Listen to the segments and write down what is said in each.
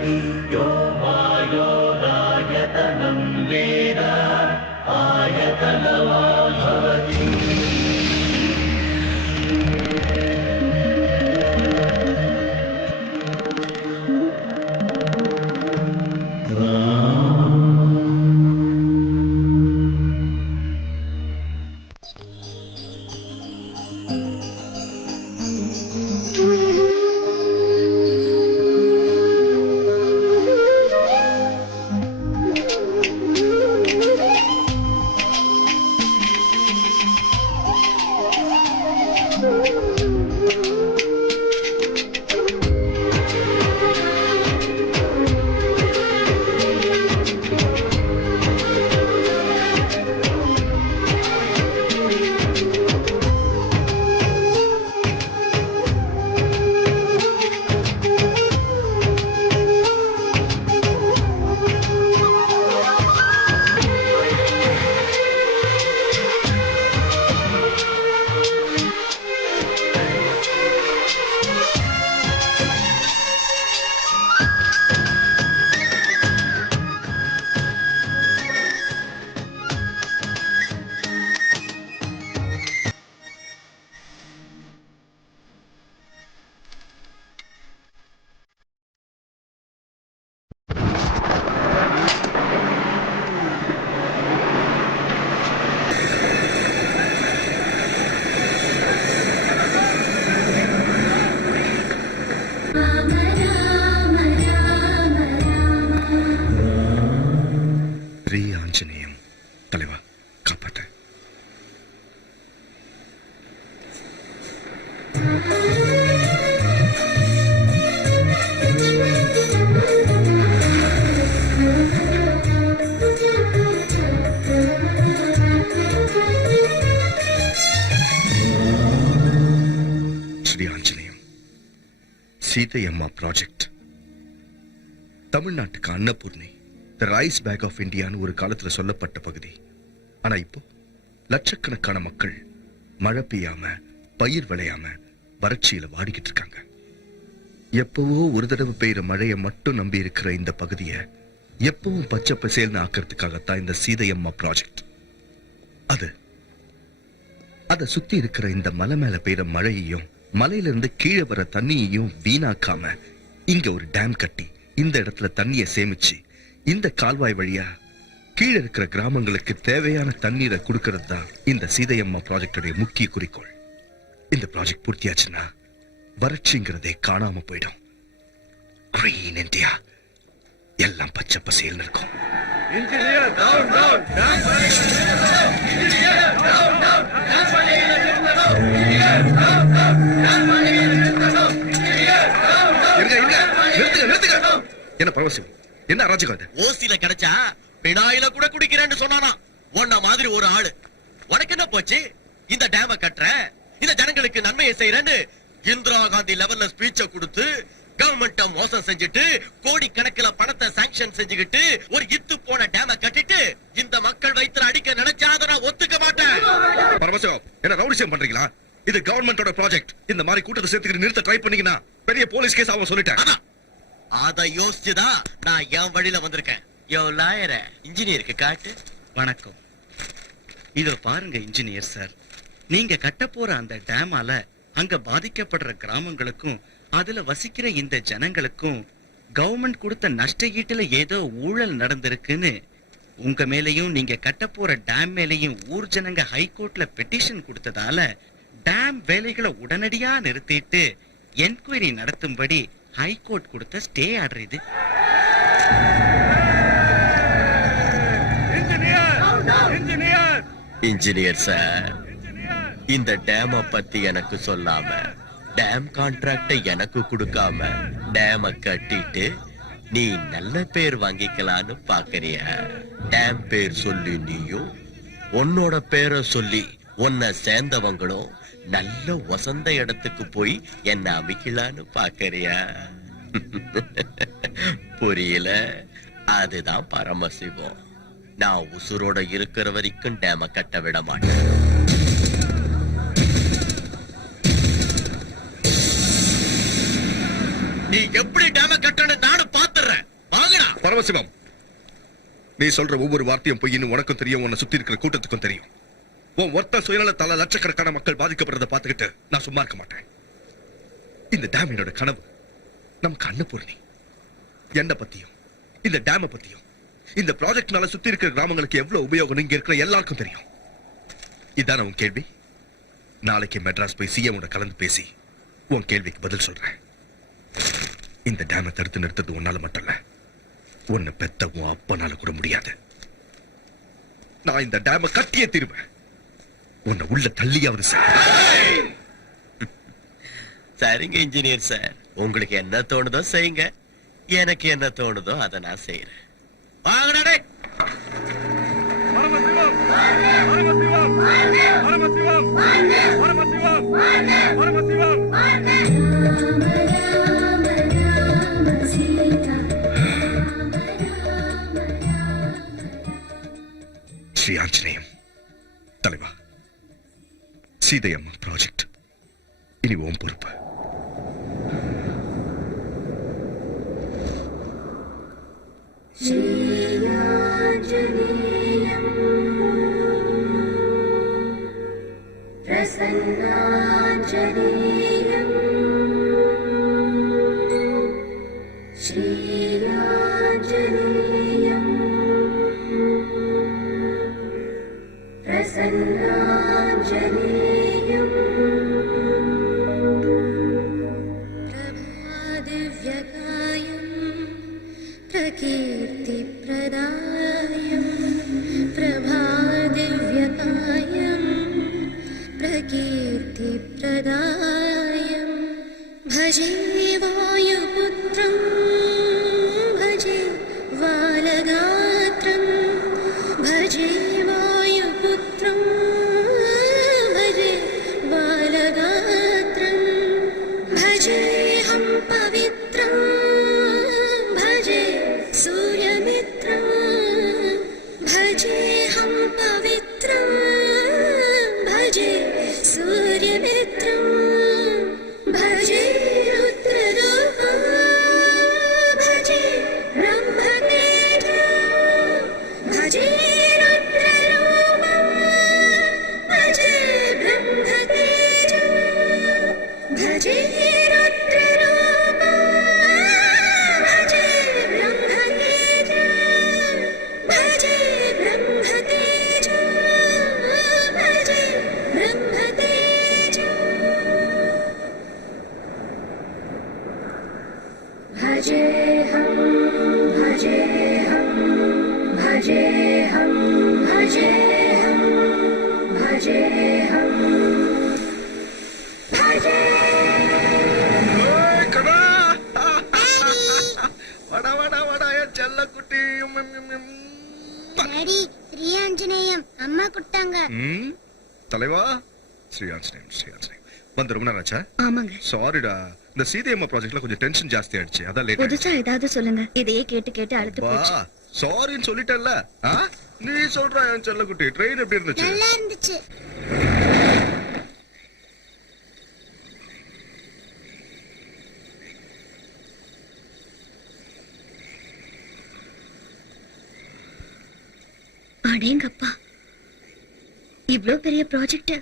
भवति यो वायोरायतनं वेद आयतनवान् भवति சீதையம்மா ப்ராஜெக்ட் தமிழ்நாட்டுக்கு அன்னபூர்ணி, தி ரைஸ் பேக் ஆஃப் இந்தியான்னு ஒரு காலத்துல சொல்லப்பட்ட பகுதி. ஆனா இப்போ லட்சக்கணக்கான மக்கள் மழை பெய்யாம, பயிர் விளையாம வறட்சியில வாடிக்கிட்டு இருக்காங்க. எப்பவோ ஒரு தடவை பெய்யுற மழையை மட்டும் நம்பி இருக்கிற இந்த பகுதியை எப்பவும் பச்சை பசேல்னு ஆக்கிறதுக்காகத்தான் இந்த சீதையம்மா ப்ராஜெக்ட். அதை சுத்தி இருக்கிற இந்த மலை மேல பெய்யுற மழையையும் மலையிலிருந்து கீழே வர தண்ணியையும் வீணாக்காம இங்க ஒரு டேம் கட்டி இந்த இடத்துல தண்ணியை சேமிச்சு இந்த கால்வாய் வழியா கீழே இருக்கிற கிராமங்களுக்கு தேவையான தண்ணீரை கொடுக்கறது தான் இந்த சீதையம்மா ப்ராஜெக்டுடைய முக்கிய குறிக்கோள். இந்த ப்ராஜெக்ட் பூர்த்தியாச்சுன்னா வறட்சிங்கிறதே காணாம போயிடும். கிரீன் இந்தியா, எல்லாம் பச்சை பசேல்னு இருக்கும். என்ன பரவசியம், என்ன அராஜகம்? ஓசில கிடைச்சா பினாயில கூட குடிக்கிறேன்னு சொன்னானா உன்ன மாதிரி ஒரு ஆளு. உனக்கு என்ன போச்சு? இந்த டேம கட்டுற, இந்த ஜனங்களுக்கு நன்மையை செய்யறேன்னு இந்திரா காந்தி லெவல்ல ஸ்பீச்ச கொடுத்து கவர்மெண்ட்ட மோசம் செஞ்சுட்டு கோடி கணக்கில் பணத்தை சாங்ஷன் செஞ்சுக்கிட்டு ஒரு இத்து போன டேம கட்டிட்டு இந்த மக்கள் வயித்துல அடிக்க நினைச்சா அதை நான் ஒத்துக்க மாட்டேன். பரமசிவம், என்ன ரவுடிசம் பண்றீங்களா? இது கவர்மெண்டோட ப்ராஜெக்ட். இந்த மாதிரி கூட்டத்தை சேர்த்துக்கிட்டு நிறுத்த ட்ரை பண்ணீங்கன்னா பெரிய போலீஸ் கேஸ் ஆகும் சொல்லிட்டேன். அதை யோசிச்சுதான் நான் என் வழியில வந்திருக்கேன். லாயர இன்ஜினியருக்கு காட்டு. வணக்கம். இதோ பாருங்க இன்ஜினியர் சார், நீங்க கட்ட போற அந்த டேமால அங்க பாதிக்கப்படுற கிராமங்களுக்கும் அதுல வசிக்கிற இந்த ஜனங்களுக்கும் கவர்மெண்ட் கொடுத்த நஷ்ட ஈட்டுல ஏதோ ஊழல் நடந்திருக்குன்னு உங்க மேலையும் நீங்க கட்ட போற டேம் மேலையும் ஊர் ஜனங்க ஹைகோர்ட்ல பெட்டிஷன் கொடுத்ததால டேம் வேலைகளை உடனடியா நிறுத்திட்டு என்கொயரி நடத்தும்படி ஹைகோர்ட் கொடுத்த ஸ்டே ஆர்டர் இது. இன்ஜினியர் சார், இந்த டேம பத்தி எனக்கு சொல்லாம, டேம் கான்ட்ராக்ட எனக்கு கொடுக்காம டேம கட்டிட்டு நீ நல்ல பேர் வாங்கிக்கலான்னு பாக்குறியா? டேம் பேர் சொல்லி நீயும் உன்னோட பேரை சொல்லி உன்னை சேர்ந்தவங்களும் நல்ல வசந்த இடத்துக்கு போய் என்ன அமைக்கலான்னு பாக்குறியா? புரியல? அதுதான் பரமசிவம். நான் உசுரோட இருக்கிற வரைக்கும் டேம கட்ட விட மாட்டேன். நீ எப்படி டேம கட்டணும் நானும் பாத்துறேன். பரமசிவம், நீ சொல்ற ஒவ்வொரு வார்த்தையும் பொய்ன்னு உனக்கும் தெரியும், உன்னை சுத்தி இருக்கிற கூட்டத்துக்கும் தெரியும். உன் ஒருத்த சுயநலத்தால லட்சக்கணக்கான மக்கள் பாதிக்கப்படுறத பார்த்துக்கிட்டு நான் சும்மா இருக்க மாட்டேன். இந்த டேம் என்னோட கனவு. நமக்கு அன்னபூர்ணி. என்ன பத்தியும், இந்த டேம பத்தியும், இந்த ப்ராஜெக்ட்னால சுத்தி இருக்கிற கிராமங்களுக்கு எவ்வளவு உபயோகம் இங்க இருக்கிற எல்லாருக்கும் தெரியும். இதான உன் கேள்வி? நாளைக்கு மெட்ராஸ் போய் சிஎம் கலந்து பேசி உன் கேள்விக்கு பதில் சொல்றேன். இந்த டேமை தடுத்து நிறுத்துறது உன்னால மட்டும் இல்ல, உன்னை பெத்த உன் அப்பனால கூட முடியாது. நான் இந்த டேமை கட்டியே தீருவேன். உன்னை உள்ள தள்ளியாவது சார். சரிங்க இன்ஜினியர் சார், உங்களுக்கு என்ன தோணுதோ செய்யுங்க. எனக்கு என்ன தோணுதோ அதை நான் செய்யறேன். வாங்கடா டேய். பரமசிவம் பரமசிவம் பரமசிவம் பரமசிவம் பரமசிவம். ஸ்ரீ ஆஞ்சநேயம் தலைவா, சீதையம்மா ப்ராஜெக்ட் இனி உன் பொறுப்பு. प्रसन्नाञ्जनेयम् श्रीयाञ्जनेयम् प्रसन्नाञ्जनेयम् प्रभादिव्यकायम् प्रकीर्तिप्रदायम् प्रभादिव्यकायम् प्रकीर्तिप्रदायम् भजे वायुपुत्रं भजे बालगात्रं भजे वायुपुत्रं भजे बालगात्रं भजेऽहं पवित्रं भजे सूर्यमित्रं भजेऽहं पवित्रं भजे सूर्यमित्रं भजे रुद्ररूपं भजे ब्रह्मतेजं भजे रुद्ररूपं भजे ब्रह्मतेजं भजे रुद्ररूपं भजे ब्रह्मतेजं भजे ब्रह्मतेजं भजे ब्रह्मतेजं भजेऽहं भजेऽहं भजेऽहं भजेऽहं भजेऽहं भजे டாடி ஸ்ரீ ஆஞ்சநேயம் அம்மா குட்டாங்க. தலைவா, ஸ்ரீ ஆஞ்சநேயம் ஸ்ரீ ஆஞ்சநேயம் வந்து ரொம்ப நேரம் ஆச்சா? ஆமாங்க. சாரிடா, இந்த சீதையம்மா ப்ராஜெக்ட்ல கொஞ்சம் டென்ஷன் ஜாஸ்தி ஆயிடுச்சு, அதான் லேட். புதுசா ஏதாவது சொல்லுங்க, இதையே கேட்டு கேட்டு அழுத்து போச்சு. சாரின்னு சொல்லிட்டேன்ல. நீ சொல்ற என் செல்லக்குட்டி, ட்ரெயின் எப்படி இருந்துச்சு? நல்லா இருந்துச்சு. அடேங்கப்பா, இவ்ளோ பெரிய ப்ராஜெக்ட்.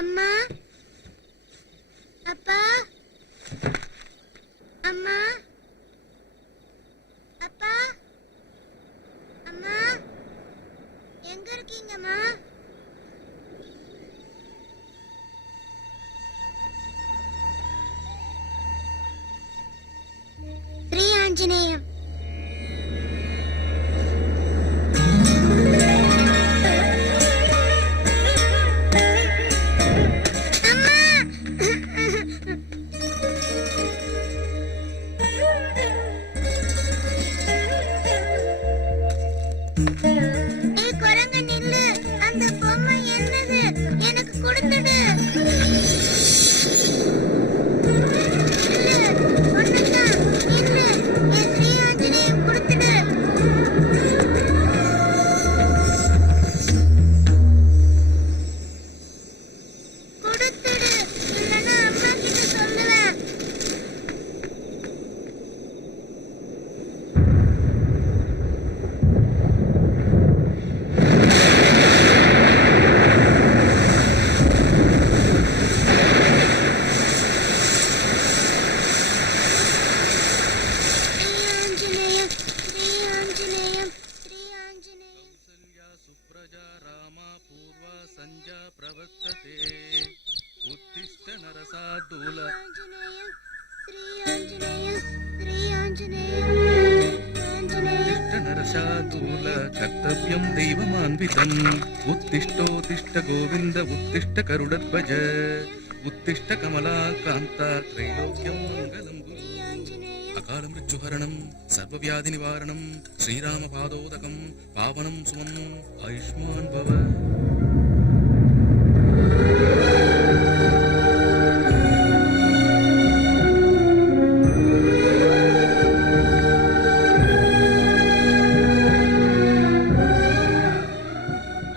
அம்மா அப்பா அம்மா அப்பா அம்மா எங்க இருக்கீங்கம்மா? ஸ்ரீ ஆஞ்சநேயம். ஏய் குரங்கு நில்லு, அந்த பொம்மை என்னது? எனக்கு கொடுத்துடு. நில்லு, ஒண்ணுதான், நில்லு, என் ஸ்ரீ ஆஞ்சநேயம் கொடுத்துடு. கொடுத்துடு, இல்லைன்னா அம்மா கிட்ட சொல்லுவேன். सुप्रजा रामा पूर्वा संजा प्रवर्तते उत्तिष्ठ नरसार्दूल उत्तिष्ठ नरसार्दूल कर्तव्यं दैवमान्वितम् उत्तिष्ठोत्तिष्ठ गोविन्द उत्तिष्ठ गरुडध्वज उत्तिष्ठ कमलाकान्ता त्रैलोक्यं मङ्गलं अकाल मृत्युहरणं सर्वव्याधि निवारणं श्रीराम पादोदकं पावनं सुमं आयुष्मान भव.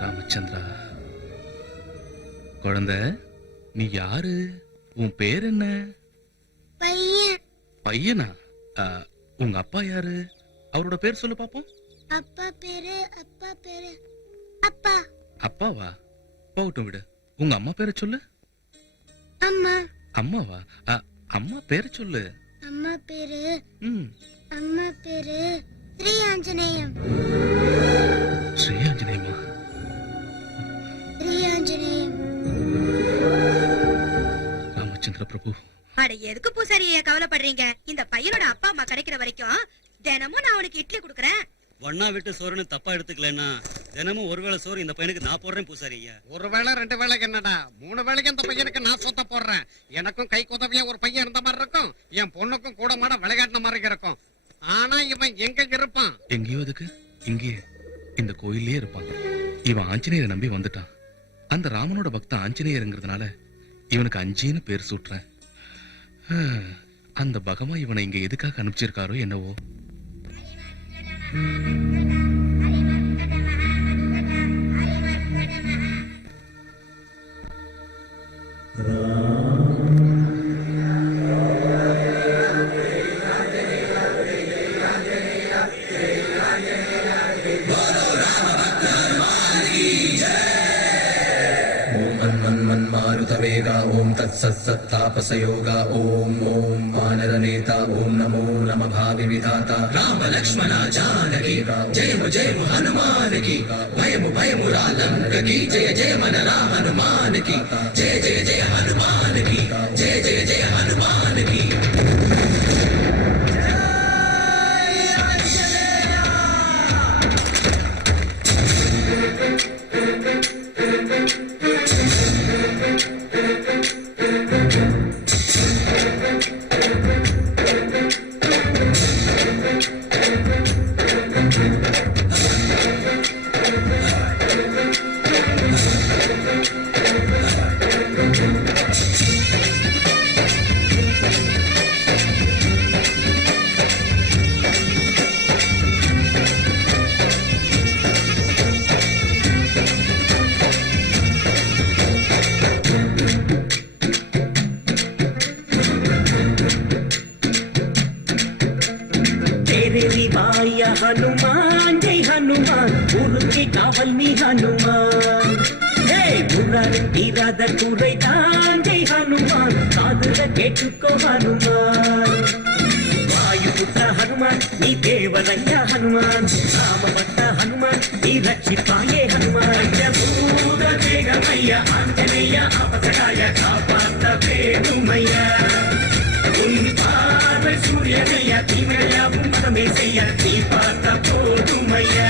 ராமச்சந்திரா, குழந்தை, நீ யாரு? உன் பேர் என்ன? பையன். பையனா? உங்க அப்பா யாரு? அவரோட பேர் சொல்லு பாப்போம். அப்பா பேரு அப்பா. அப்பாவா? போகட்டும் விடு. உங்க அம்மா பேரை சொல்லு. அம்மா. அம்மாவா? அம்மா பேரை சொல்லு. அம்மா பேரு ம், அம்மா பேரு ஸ்ரீ ஆஞ்சநேயம். ஸ்ரீ ஆஞ்சநேயமா? ஸ்ரீ ஆஞ்சநேயம். ராமச்சந்திர பிரபு, அட எதுக்கு பூசாரியா கவலைப்படுறீங்க? இந்த பையனோட அப்பா அம்மா கிடைக்கிற வரைக்கும் தினமும் நான் அவனுக்கு இட்லி குடுக்கறேன். ஒன்னா விட்டு சோறுன்னு தப்பா எடுத்துக்கலன்னா தினமும் ஒருவேளை சோறு இந்த பையனுக்கு நான் போடுறேன் பூசாரி ஐயா. ஒரு வேளை 2 வேளைக்கு என்னடா 3 வேளைக்கு அந்த பையனுக்கு நான் சொத்த போடுறேன். எனக்கும் கை உதவியா ஒரு பையன் இருந்த மாதிரி இருக்கும், என் பொண்ணுக்கும் கூட மாட விளையாட்டின மாதிரி இருக்கும். ஆனா இவன் எங்க இருப்பான்? எங்கேயோ எதுக்கு? இங்கேயே இந்த கோயிலே இருப்பான். இவன் ஆஞ்சநேயரை நம்பி வந்துட்டான். அந்த ராமனோட பக்தன் ஆஞ்சநேயருங்கிறதுனால இவனுக்கு அஞ்சின்னு பேர் சூட்டுறேன். அந்த பகவான் இவனை இங்க எதுக்காக அனுப்பிச்சிருக்காரோ என்னவோ. मारुतवेगा ओम तत्सत्तापसयोगा ओम ओम वानरनेता ओम नमो नमः भावि विधाता राम लक्ष्मण जानकी जय जय हनुमान की भयमु भयमु रालंक की जय जय मन राम हनुमान की जय जय जय हनुमान की जय जय जय हनुमान की. हनुमान जय हनुमान उनके कावल में हनुमान हे குரான் தீராத குறைதான் ஜெய் ஹனுமான் காதுல கேட்டுக்கோ ஹனுமான் வாயு புத்த ஹனுமான் நீ தேவரையா ஹனுமான் ராமபக்த ஹனுமான் நீ ரட்சிப்பாயே ஹனுமான் பூத வேகமையா ஆஞ்சநேய அபசகாய காப்பாத்த வேணுமையா உன் பார்வை சூரியனையா தீமையாவும் மதமே செய்ய நீ பார்த்த போதுமையா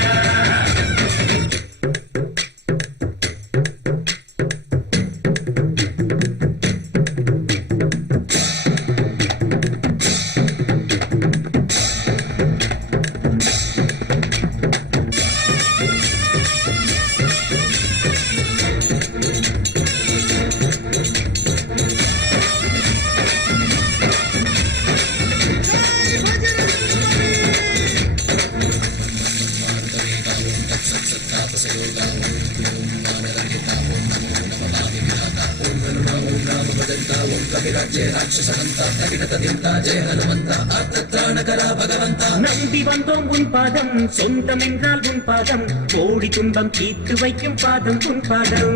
நம்பி வந்தோம் உன் பாதம் சொந்தம் என்றால் உன் பாதம் கோடி துன்பம் தீர்த்து வைக்கும் பாதம் உன் பாதம்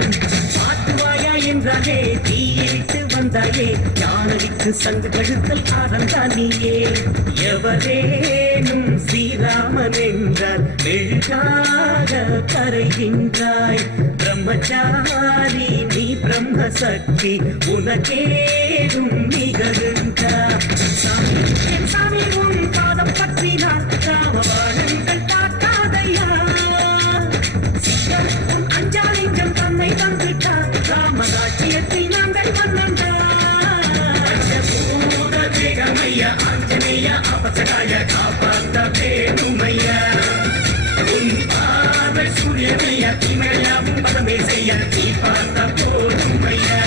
பாட்டுவாயா என்றாலே தீயிட்டு வந்தாயே ஞானடிக்கு சங்கு கழுத்தல் ஆரந்தான் நீயே எவரேனும் ஸ்ரீராமன் என்றால் மெழுகாக கரைகின்றாய் பிரம்மச்சாரி நீ பிரம்ம சக்தி உனக்கேதும் நிகழ்ந்தா சாமி என் சாமி உன் பாதம் பற்றினார் ராமபாணங்கள் பார்க்காதையா சீக்கிரம் உன் அஞ்சாலிஞ்சம் தன்னை தந்துட்டார் ராமராட்சியத்தில் நாங்கள் மன்னண்டா பூத வேகமையா ஆஞ்சநேய அபசகாய காப்பாத்த வேணுமையா உன் பார்வை சூரியனையா தீமையாவும் பதமே செய்ய நீ பார்த்த போதுமையா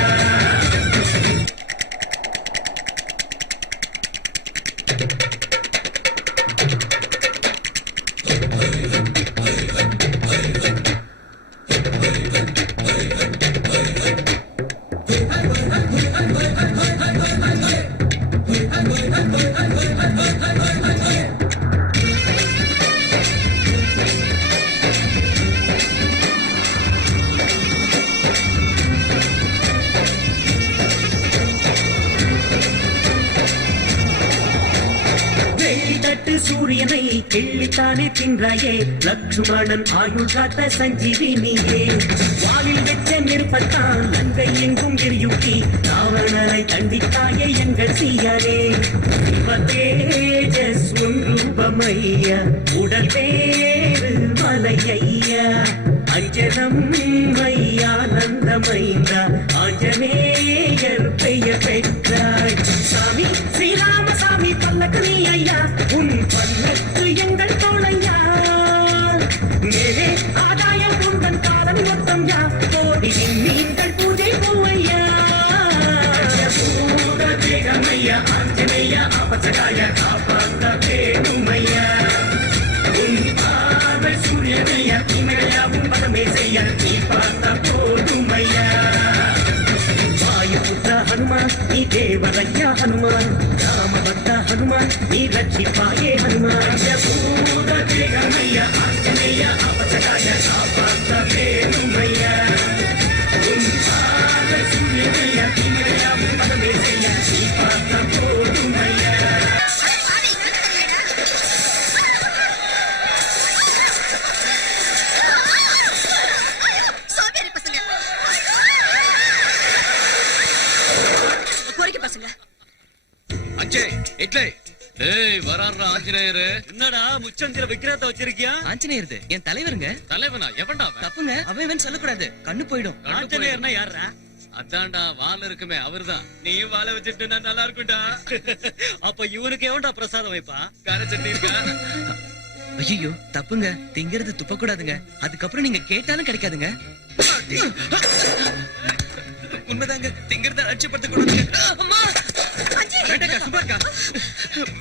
சூரியனை கிள்ளித்தானே தின்றாயே லட்சுமணன் ஆயுள் காத்த சஞ்சீவினியே வாலில் வெச்ச நெருப்பத்தான் லங்கை எங்கும் எரியூட்டி ராவணனை தண்டித்தாயே எங்கள் சீயாரே தேஜஸ் உன் ரூபமையா உடல் வேறு மலையா அஞ்சனம் மையானந்தமைந்தா ஆஞ்சநேயர் பெயர் பெற்றாய் சாமி ஸ்ரீராமசாமி பல்லக்கனி ஐயா உன் பல்லக்கு எங்கள் தோழையா மேலே ஆதாயம் உந்தன் காலம் மொத்தம் யா கோடி நீங்கள் பூஜை பூவையா பூத தேகமையா ஆஞ்சநேய அபசகாய காப்பாத்த வேணுமையா உன் பார்வை சூரியனையா தீமையாவும் பதமே செய்ய நீ பார்த்த போதுமையா வாயுபுத்த ஹனுமான் நீ தேவரையா ஹனுமான் ராமபக்த ஹனுமான் நீ ரட்சிப்பாயே ஹனுமான் பூத தேகமையா ஆஞ்சநேய அபசகாய காப்பாத்த வேணுமையா உன் பார்வை சூரியனையா தீமையாவும் பதமே செய்ய நீ பார்த்த போதுமையா ஆஞ்சநேயரு என்னடா முச்சந்திர விக்கிரத்தை வச்சிருக்கியா? ஆஞ்சநேயர் என் தலைவருங்க. தலைவனா? எவன்டா அவன்? தப்புங்க, அவன் சொல்லக்கூடாது, கண்ணு போயிடும். ஆஞ்சநேயர்னா யாரா? அதான்டா வால் இருக்குமே அவர்தான். நீயும் வாழ வச்சுட்டு நல்லா இருக்கும்டா. அப்ப இவனுக்கு எவன்டா பிரசாதம் வைப்பா? கார சட்னி இருக்கா? ஐயோ தப்புங்க, திங்கிறது துப்ப கூடாதுங்க. அதுக்கப்புறம் நீங்க கேட்டாலும் கிடைக்காதுங்க. உண்மைதாங்க, திங்கிறத அலட்சியப்படுத்த கூடாதுங்க. வேண்டாங்க, சும்மாக்கா.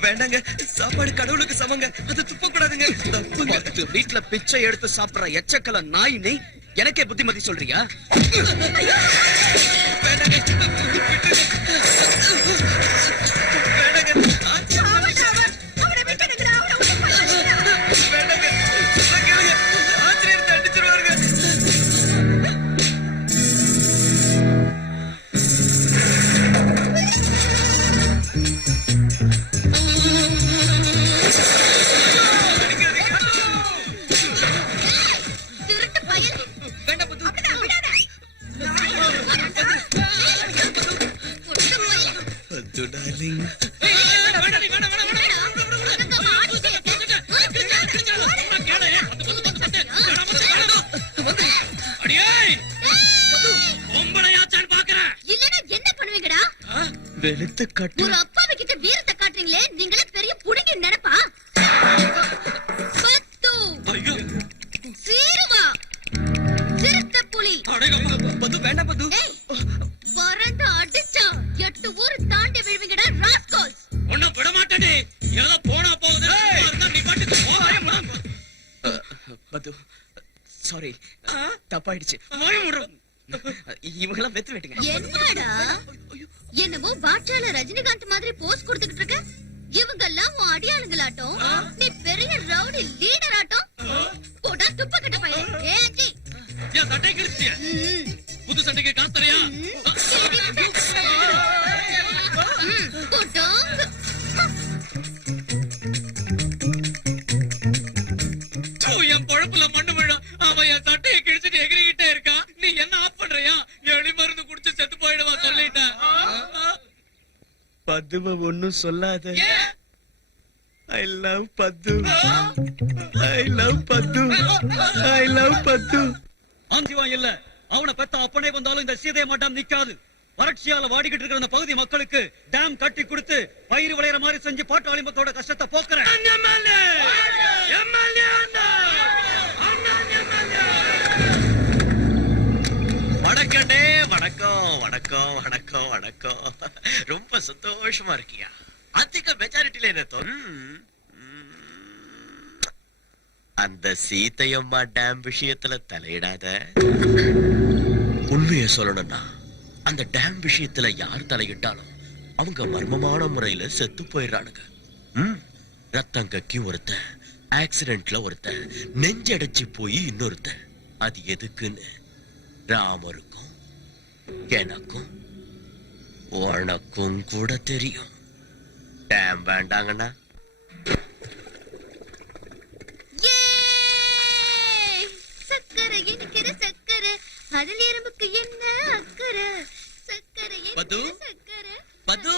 வேண்டாங்க, சாப்பாடு கடவுளுக்கு சமங்க, அது துப்ப கூடாதுங்க. தப்புங்க. வீட்டுல பிச்சை எடுத்து சாப்பிடுற எச்சக்கல நாய் நீ எனக்கே புத்திமதி சொல்றியா? பத்து டார்லிங். இல்லனா என்ன பண்ணுவீங்கடா? வெளுத்து கட்டு. ஒரு அப்பாவி கிட்ட வீரத்தை காட்டுறீங்களே, நீங்களே பெரிய புடிங்க நினைப்பா? பத்து. ஐயோ சீருவா. சிறுத்த புலி. பது வேண்டாம் பது. ஏய், வரண்ட அடிச்சா 8 ஊர் தாண்டி விழுவீங்கடா ராஸ்கல்ஸ். ஒண்ணு விட மாட்டேனே. ஏதோ போனா போகுது. நீ பாட்டுக்கு போயம்மா. பது சாரி தப்பாயிடுச்சு. இவங்கெல்லாம் வெத்து வெட்டுங்க. என்னடா என்னமோ பாட்சால ரஜினிகாந்த் மாதிரி போஸ் கொடுத்துக்கிட்டு இருக்க. இவங்க எல்லாம் உன் அடியாளுங்களாட்டம், நீ பெரிய ரவுடி லீடர் ஆட்டம். போடா துப்ப கட்ட பையன். ஏஜி ஏன் சட்டை கிழிச்சு? புது சட்டைக்கு காசு தரையா? என் பொழப்புல மண்ணு விழா. அவன் என் சட்டையை கிழிச்சிட்டு எகிரிக்கிட்டே இருக்கா. நீ என்ன ஆஃப் பண்றியா? எலி மருந்து குடிச்சு செத்து போயிடுவா சொல்லிட்டேன். பதுவ ஒண்ணும் சொல்லாத. ஐ லவ் பத்து. ஐ லவ் பத்து. ஐ லவ் பத்து. ஆஞ்சிவான் இல்ல. அவனை பெத்த அப்பனே வந்தாலும் இந்த சீதைய மாட்டாம் நிக்காது. வறட்சியால வாடிக்கிட்டு இருக்கிற அந்த பகுதி மக்களுக்கு டேம் கட்டி கொடுத்து பயிர் விளையிற மாதிரி செஞ்சு பாட்டாளிமத்தோட கஷ்டத்தை போக்குறேன். வணக்கண்ணே. வணக்கம் வணக்கம் வணக்கம் வணக்கம். ரொம்ப சந்தோஷமா இருக்கியா? அதிக மெஜாரிட்டில என்ன அந்த சீதையம்மா டேம் விஷயத்துல தலையிடாத. உண்மையை சொல்லணும்னா அந்த டேம் விஷயத்துல யார் தலையிட்டாலும் அவங்க மர்மமான முறையில செத்து போயிடுறானுங்க. ரத்தம் கக்கி ஒருத்த, ஆக்சிடென்ட்ல ஒருத்த, நெஞ்சடைச்சு போய் இன்னொருத்த. அது எதுக்குன்னு ராமருக்கும் எனக்கும் உனக்கும் கூட தெரியும். டேம் வேண்டாங்கண்ணா. சக்கரை இனிக்கிற சக்கரை, அதில் எறும்புக்கு என்ன அக்கறை? சக்கரை பது, சக்கரை பது.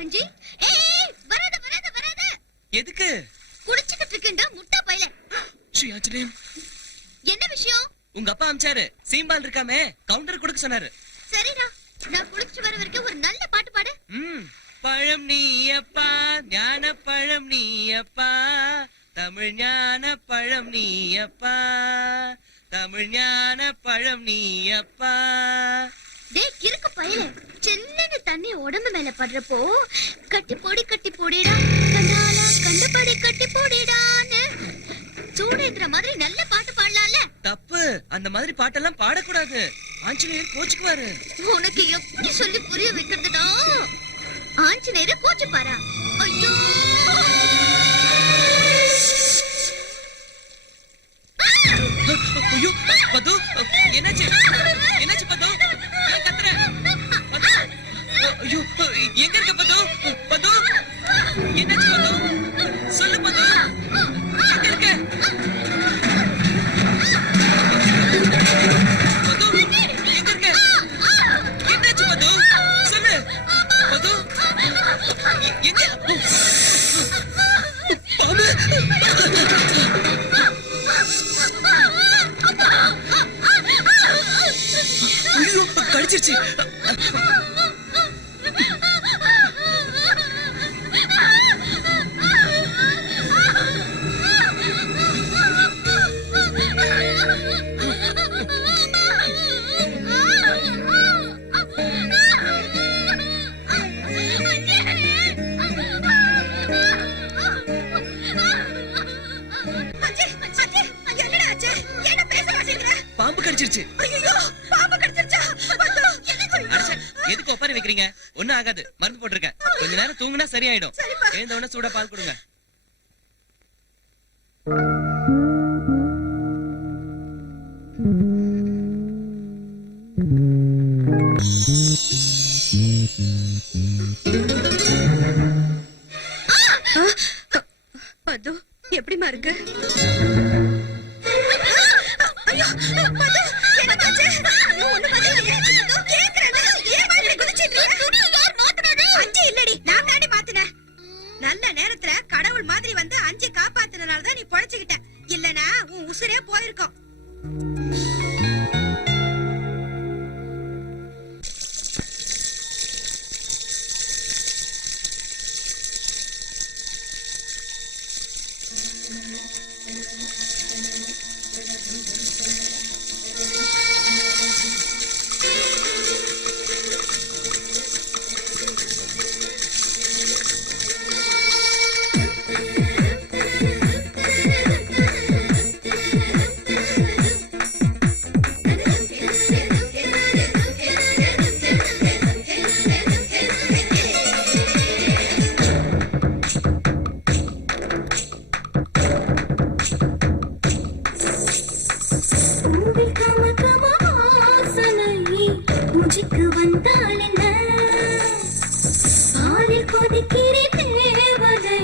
அஞ்சி. ஏய் வராத வராத வராத. எதுக்கு? குடிச்சிட்டு இருக்கேன்டா முட்டா பையல. ஸ்ரீ ஆஞ்சநேயம். என்ன விஷயம்? உங்க அப்பா அம்சாரு சீம்பால் இருக்காமே, கவுண்டர் கொடுக்க சொன்னாரு. சரிடா, நான் குளிச்சிட்டு வர வரைக்கும் ஒரு நல்ல பாட்டு பாடு. பழம் நீயப்பா, ஞான பழம் நீயப்பா, தமிழ் ஞான பழம் நீயப்பா, தமிழ் ஞான பழம் நீயப்பா. டேய் கிறுக்கு பையல, செல்லன தண்ணி உடம்பு மேல படுறப்போ கட்டி போடிடா, கண்ணாலா கண்டுபடி கட்டி போடிடான்னு சூடேத்துற மாதிரி நல்ல பாட்டு பாடலாம்ல. தப்பு, அந்த மாதிரி பாட்டெல்லாம் பாடக்கூடாது. ஆஞ்சநேயர் கோச்சுக்குவாரு. உனக்கு எப்படி சொல்லி புரிய வைக்கிறதுடா? ஆஞ்சநேயரை கோச்சு பாரா. ஐயோ ஐயோ பது, என்னாச்சு? என்னாச்சு பது? ஏன் கத்துற? பது, ஐயோ எங்க இருக்க பது? பது, என்னாச்சு பது? சொல்லு பது, எங்க இருக்க? பது, எங்க இருக்க? என்னாச்சு பது? சொல்லு பது, எங்க? பாம்பு. ஐயோ கடிச்சிருச்சு. பாம்பு கடிச்சிருச்சு. எதுக்கு ஒப்பாரி வைக்கிறீங்க? ஒண்ணும் ஆகாது, மருந்து போட்டிருக்கேன். கொஞ்ச நேரம் தூங்குனா சரியாயிடும். எழுந்த உடனே சூடா பால் கொடுங்க. பது எப்படிமா இருக்கு? வந்தால் என்ன பாலில் கொதிக்கிற தேவதை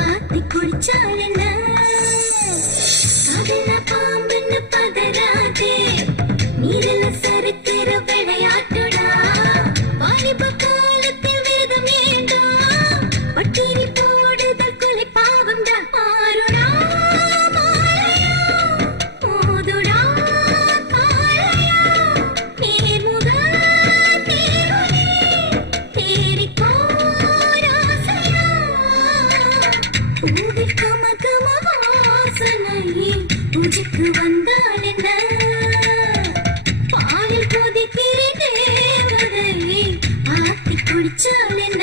ஆத்தி குடிச்சால் என்ன கடல பாம்புன்னு பதறாதே நீரில சறுக்கிற விளையாட்டுடா வாலிப காலத்தில் விரதம் ஏண்டாம் பட்டினி போடுதல் கொலை பாவம்டா மாறுடா மாலையா மோதுடா காலையா நேர்முக தேருளே தேரிக்கோ ராசையா பூவில் கம கம வாசனையே பூஜைக்கு வந்தால் என்ன பாலில் கொதிக்கிற தேவதையே ஆத்தி குடிச்சால் என்ன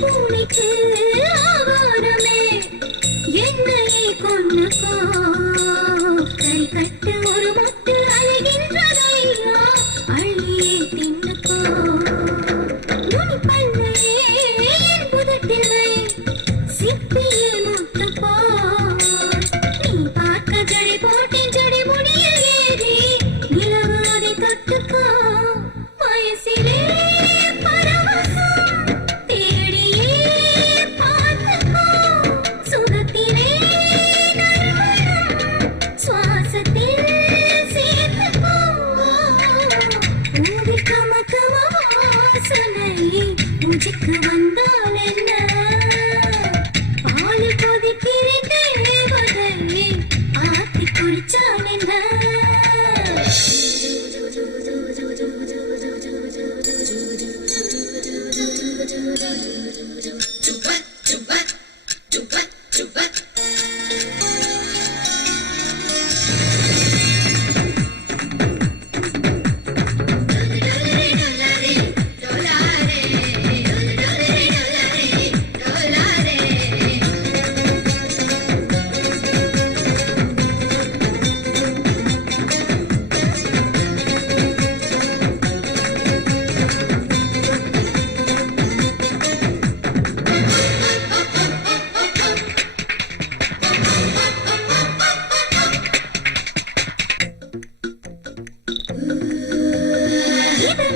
பூனைக்கு ஆகாரமே என்னையே கொண்டுக்கோ கை கட்டு ஒரு மொட்டு அழகின்றதையா அள்ளியே தின்னுக்கோ நுனி பல்லையே என் புதட்டில் வை சிப்பியே முட்டுப்போ நீ பார்க்க ஜடை போட்டேன் ஜடை முடியில் ஏறி நிலவு அதை தொட்டுக்கோ வயசிலே பரவசம் தேடியே பார்த்துக்கோ சுகத்திலே நறுமணம் சுவாசத்தில் சேர்த்துக்கோ பூவில் கம கம வாசனையே பூஜைக்கு வந்தால் என்ன பாலில் கொதிக்கிற தேவதையே ஆத்தி குடிச்சால் என்ன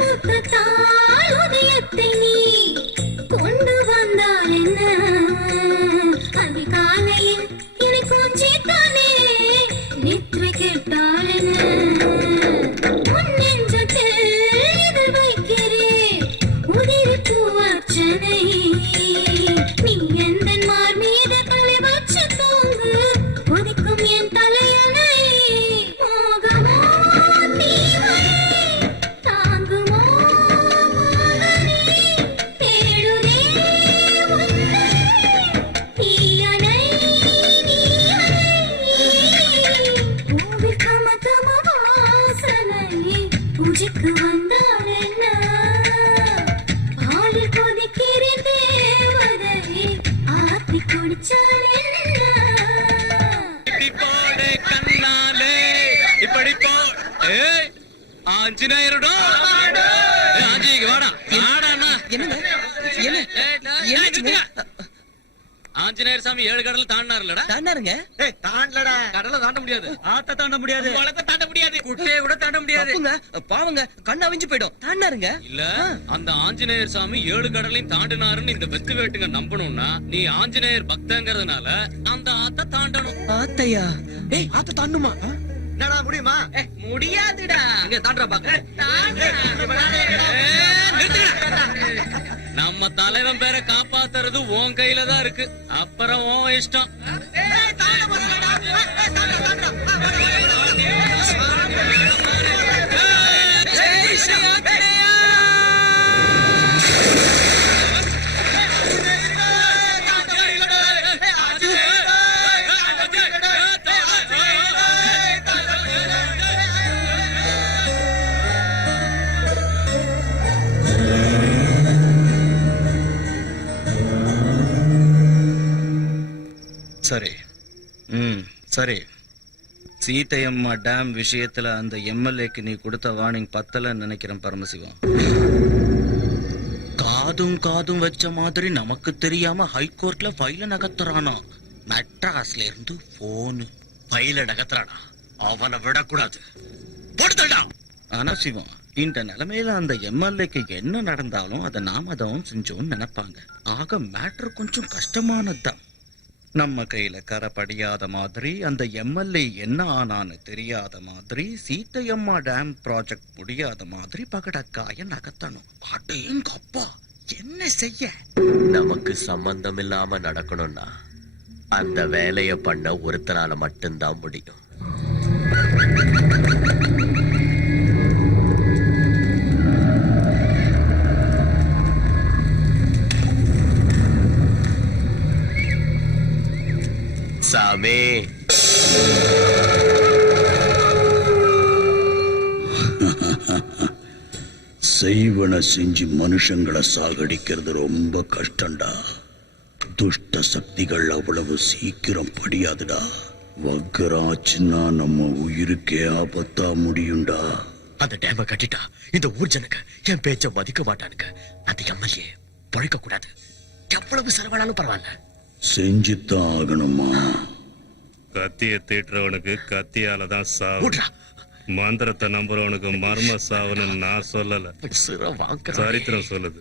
இதமுத்தத்தால் உதயத்தை நீ கொண்டு வந்தால் என்ன அதிகாலையில் இனி கொஞ்சித்தானே நித்ரை கெட்டால் என்ன உன் நெஞ்சத்தில் இதழ் வைக்கிறேன் உதிரி பூவர்ச்சனை நீ எந்தன் மார் மீது தலை வச்சு தூங்கு கொதிக்கும் என் தலையணை மோகமோ தீவனை தாங்குமோ மோகனே தேடுதே உன்னை தீயணை நீயணை பூவில் கம கம வாசனையே பூஜைக்கு வந்தால் என்ன பாலில் கொதிக்கிற தேவதையே ஆத்தி குடிச்சால் என்ன இப்படி போடு கண்ணாலே இப்படி போ ஏய் ஆஞ்சநேயருடா ஆஞ்சிக்கு வாடா வாடாண்ணா ஆஞ்சநேயர் சாமி 7 கடல் தாண்டினாருலடா தாண்டாருங்க தாண்டலடா கடலை தாண்ட முடியாது ஆத்த தாண்ட முடியாது குளத்தை தாண்ட முடியாது குட்டையை கூட தாண்ட முடியாது தப்புங்க, பாவங்க கண்ணு அவிஞ்சு போயிடும் தாண்டாருங்க இல்ல அந்த ஆஞ்சநேயர் சாமி 7 கடலையும் தாண்டினாருன்னு இந்த வெத்து வேட்டுங்க நம்பணும்னா நீ ஆஞ்சநேயர் பக்தங்கிறதுனால அந்த ஆத்த தாண்டணும். ஆத்தையா ஏய் ஆத்த தாண்டுமா என்னடா முடியுமா? முடியாதுடா. இங்க தாண்டா பாக்க. நம்ம தலைவன் பேரை காப்பாத்துறது உன் கையில தான் இருக்கு. அப்புறம் உன் இஷ்டம். சரி. சரி. சீதையம்மா டேம் விஷயத்துல அந்த எம்எல்ஏக்கு நீ கொடுத்த வார்னிங் பத்தலன்னு நினைக்கிறேன் பரமசிவம். காதும் வச்ச மாதிரி நமக்கு தெரியாம ஹைகோர்ட்ல ஃபைல நகர்த்துறானா. மெட்ராஸ்ல இருந்து போனு பையில நகர்த்துறானா? அவனை விடக்கூடாது. போடுதடா. ஆனா சிவம், இந்த நிலைமையில அந்த எம்எல்ஏக்கு என்ன நடந்தாலும் அதை நாம தான் செஞ்சோம்னு நினைப்பாங்க. ஆக மேட்ரு கொஞ்சம் கஷ்டமானதுதான். நம்ம கையில கரை படியாத மாதிரி, அந்த எம்எல்ஏ என்ன ஆனான்னு தெரியாத மாதிரி, சீத்தையம்மா டேம் ப்ராஜெக்ட் முடியாத மாதிரி பகடக்காய நகர்த்தணும். அடேங்கப்பா, என்ன செய்ய? நமக்கு சம்பந்தம் இல்லாம நடக்கணும்னா அந்த வேலைய பண்ண ஒருத்தனால மட்டும்தான் முடியும். சாமி, செய்வன செஞ்சு மனுஷங்களை சாகடிக்கிறது ரொம்ப கஷ்டம்டா. துஷ்ட சக்திகள் அவ்வளவு சீக்கிரம் படியாதுடா. வக்கராச்சுன்னா நம்ம உயிருக்கே ஆபத்தா முடியும்டா. அந்த டேம கட்டிட்டா இந்த ஊர் ஜனங்க என் பேச்ச மதிக்க மாட்டானுங்க. அந்த எம்எல்ஏ பழைக்க கூடாது. எவ்வளவு செலவானாலும் பரவாயில்ல, செஞ்சுத்தான் ஆகணுமா? கத்திய தீட்டுறவனுக்கு கத்தியால தான் சாவு. மந்திரத்தை நம்புறவனுக்கு மர்ம சாவுன்னு நான் சொல்லல, சரித்திரம் சொல்லுது.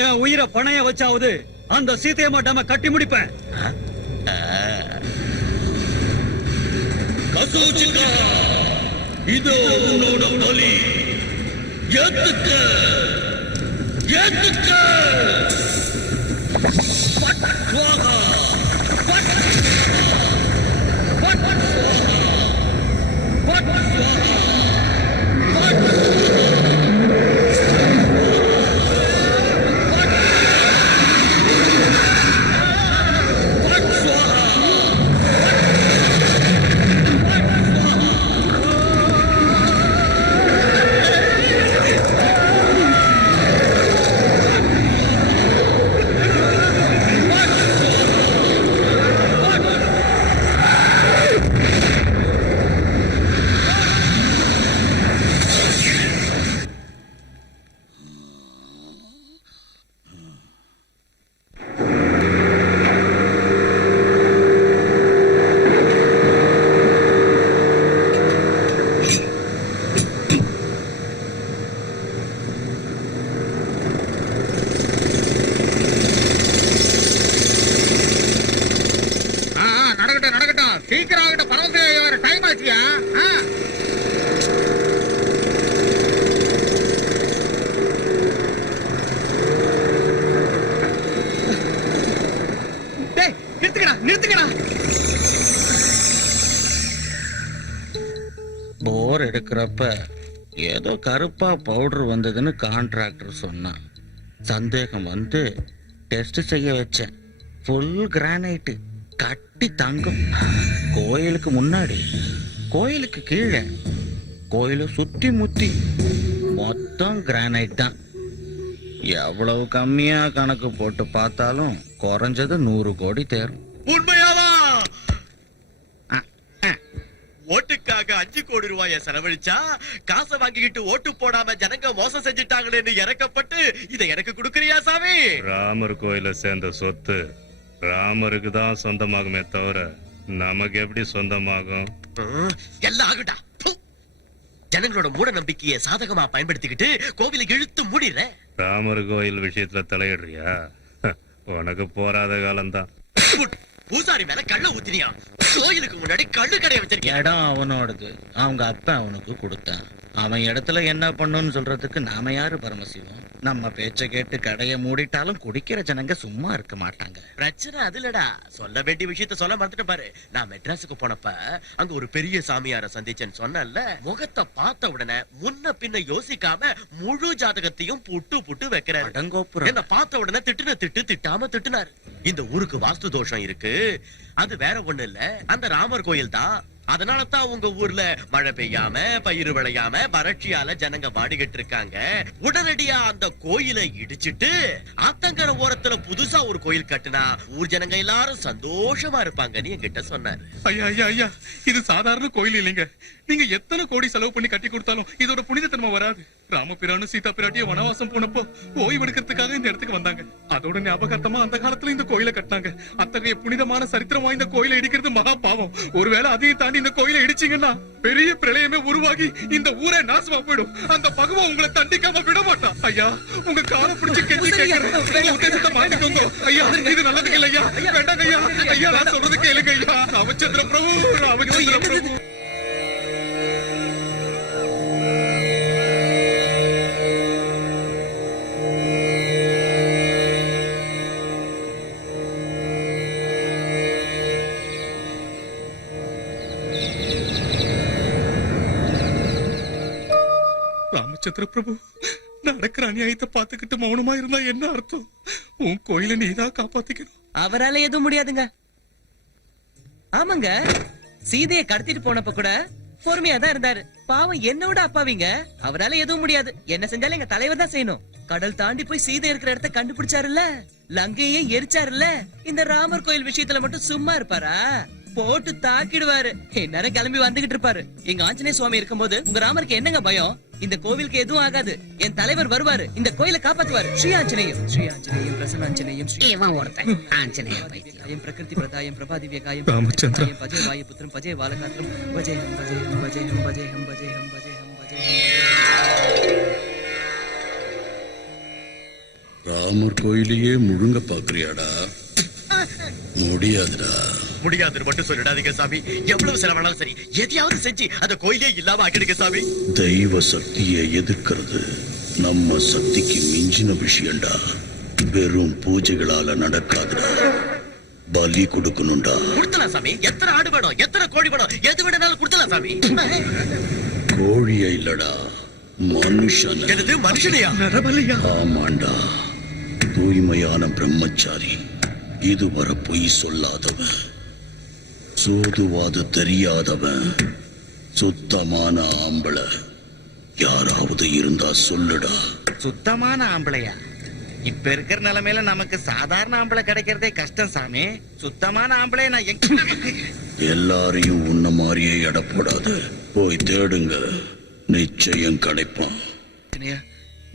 என் உயிரை பணைய வச்சாவது அந்த சீதையம்மா டேம கட்டி முடிப்பேன். இதோ உன்னோட பலி. ஏத்துக்க, ஏத்துக்க. போர் எடுக்கிறப்ப ஏதோ கருப்பா பவுடர் வந்ததுன்னு கான்ட்ராக்டர் சொன்னான். சந்தேகம் வந்து டெஸ்ட் செய்ய வச்சேன். ஃபுல் கிரானைட், கட்டி தங்கம். கோயிலுக்கு முன்னாடி, கோயிலுக்கு கீழே, கோயிலை சுத்தி முத்தி மொத்தம் கிரானைட் தான். எவ்வளவு கம்மியா கணக்கு போட்டு பார்த்தாலும் குறைஞ்சது 100 கோடி தேரும். உண்மையாவா? ஓட்டுக்காக 5 கோடி ரூபாய செலவழிச்சா காசை வாங்கிக்கிட்டு ஓட்டு போடாம ஜனங்க மோசம் செஞ்சுட்டாங்களேன்னு இறக்கப்பட்டு இதை எனக்கு கொடுக்கறியா சாமி? ராமர் கோயில சேர்ந்த சொத்து ராமருக்கு தான் சொந்தமாகுமே தவிர நமக்கு எப்படி சொந்தமாகும்? எல்லாம் ஆகுடா. ஜனங்களோட மூட நம்பிக்கையை சாதகமா பயன்படுத்திக்கிட்டு கோவிலை இழுத்து மூடிற. ராமர் கோயில் விஷயத்துல தலையிடுறியா? உனக்கு போராத காலம்தான். பூசாரி மேல கள்ள ஊத்தினியா? கோயிலுக்கு முன்னாடி கள்ளு கடையை வச்சிருக்கியா? இடம் அவனோடது, அவங்க அப்பா அவனுக்கு கொடுத்தான். அவன் இடத்துல என்ன பண்ணுன்னு சொல்றதுக்கு நாம யாரு பரமசிவம்? நம்ம பேச்ச கேட்டு கடையை மூடிட்டாலும் குடிக்கிற ஜனங்க சும்மா இருக்க மாட்டாங்க. பிரச்சனை அதுலடா. சொல்ல வேண்டிய விஷயத்த சொல்ல மறந்துட்டு பாரு. நான் மெட்ராஸுக்கு போனப்ப அங்க ஒரு பெரிய சாமியார சந்திச்சேன்னு சொன்னேன்ல. முகத்தை பார்த்த உடனே முன்ன பின்ன யோசிக்காம முழு ஜாதகத்தையும் புட்டு புட்டு வைக்கிறாரு. அடங்கோப்புறம். என்ன பார்த்த உடனே திட்டாம திட்டுனாரு. இந்த ஊருக்கு வாஸ்து தோஷம் இருக்கு, அது வேற ஒண்ணு இல்ல, அந்த ராமர் கோயில் தான். அதனால தான் உங்க ஊர்ல மழை பெய்யாம பயிர் விளையாம வறட்சியால ஜனங்க வாடிக்கிட்டு இருக்காங்க. உடனடியா அந்த கோயிலை இடிச்சிட்டு ஆத்தங்கர ஓரத்துல புதுசா ஒரு கோயில் கட்டுனா ஊர் ஜனங்க எல்லாரும் சந்தோஷமா இருப்பாங்கன்னு என்கிட்ட சொன்னாரு. ஐயா ஐயா ஐயா, இது சாதாரண கோயில் இல்லைங்க. நீங்க எத்தனை கோடி செலவு பண்ணி கட்டி கொடுத்தாலும் இதோட புனிதத்தன்மை வராது. ராமபிரானும் சீதா பிராட்டிய வனவாசம் போனப்போ ஓய்வெடுக்கிறதுக்காக இந்த இடத்துக்கு வந்தாங்க. அதோட ஞாபகார்த்தமா அந்த காலத்துல இந்த கோயிலை கட்டினாங்க. அத்தகைய புனிதமான சரித்திரம் வாய்ந்த கோயிலை இடிக்கிறது மகா பாவம். ஒருவேளை அதையும் தாண்டி இந்த கோயிலை இடிச்சீங்கன்னா பெரிய பிரளயமே உருவாகி இந்த ஊரே நாசமா போயிடும். அந்த பகவான் உங்களை தண்டிக்காம விட மாட்டான். ஐயா, உங்க காலை பிடிச்சு கெஞ்சி கேட்கிறேன், உங்க உத்தேசத்தை மாத்திக்கோங்க. ஐயா, இது நல்லதுக்கு இல்லையா? வேண்டாங்க ஐயா. ஐயா, நான் சொல்றது கேளுங்க ஐயா. ராமச்சந்திர பிரபு, ராமச்சந்திர பிரபு. ராமச்சந்திர பிரபு, நடக்கிற அநியாயத்தை பார்த்துக்கிட்டு மௌனமா இருந்தா என்ன அர்த்தம்? உன் கோயில நீதான் காப்பாத்திக்கணும். அவரால எதுவும் முடியாதுங்க. ஆமாங்க, சீதையை கடத்திட்டு போனப்ப கூட பொறுமையா தான் இருந்தாரு. பாவம் என்னோட அப்பாவிங்க. அவரால எதுவும் முடியாது. என்ன செஞ்சாலும் எங்க தலைவர் தான் செய்யணும். கடல் தாண்டி போய் சீதை இருக்கிற இடத்த கண்டுபிடிச்சாருல்ல, லங்கையே எரிச்சாருல்ல. இந்த ராமர் கோயில் விஷயத்துல மட்டும் சும்மா இருப்பாரா? போட்டு தாக்கிடுவாரு. நேரம் கிளம்பி வந்துகிட்டு இருப்பாரு. எங்க ஆஞ்சநேய சுவாமி இருக்கும்போது உங்க ராமருக்கு என்னங்க பயம்? இந்த கோவிலுக்கு எதுவும் ஆகாது. என் தலைவர் வருவாரு, இந்த கோயிலை காப்பாத்துவாரு. ஸ்ரீ ஆஞ்சநேயம், ஸ்ரீ ஆஞ்சநேயம், பிரசன்னாஞ்சநேயம், ஆஞ்சநேயம், பிரகிருதி பிரதாயம், பிரபாதிவ்யகாயம், ராமச்சந்திரம், பஜே வாயு புத்திரம், பஜே வாலகாத்திரம், பஜேஹம் பஜேஹம் பஜேஹம் பஜேஹம் பஜேஹம் பஜேஹம் பஜேஹம். ராமர் கோயிலையே முழுங்க பாக்குறியாடா? முடியாதுடா. முடியாது மட்டும் சொல்லிடாதீங்க சாமி. எவ்வளவு செலவானாலும் சரி, எதையாவது செஞ்சு அந்த கோயிலே இல்லாம ஆக்கிடுங்க சாமி. தெய்வ சக்தியை எதிர்க்கிறது நம்ம சக்திக்கு மிஞ்சின விஷயம்டா. வெறும் பூஜைகளால நடக்காதுடா. பலி கொடுக்கணும்டா. கொடுத்தலாம் சாமி. எத்தனை ஆடு வேணும், எத்தனை கோழி வேணும், எது வேணாலும் கொடுத்தலாம் சாமி. கோழிய இல்லடா, மனுஷன். எனது மனுஷனையா? ஆமாண்டா, தூய்மையான பிரம்மச்சாரி, இதுவரை பொய் சொல்லாதவன், சூதுவாது தெரியாதவன், சுத்தமான ஆம்பளை யாராவது இருந்தா சொல்லுடா. சுத்தமான ஆம்பளையா? இப்ப இருக்கிற நிலைமையில நமக்கு சாதாரண ஆம்பளை கிடைக்கிறதே கஷ்டம் சாமி. சுத்தமான ஆம்பளை நான் எல்லாரையும் உன்ன மாதிரியே எடை போடாத. போய் தேடுங்க, நிச்சயம் கிடைப்பான்.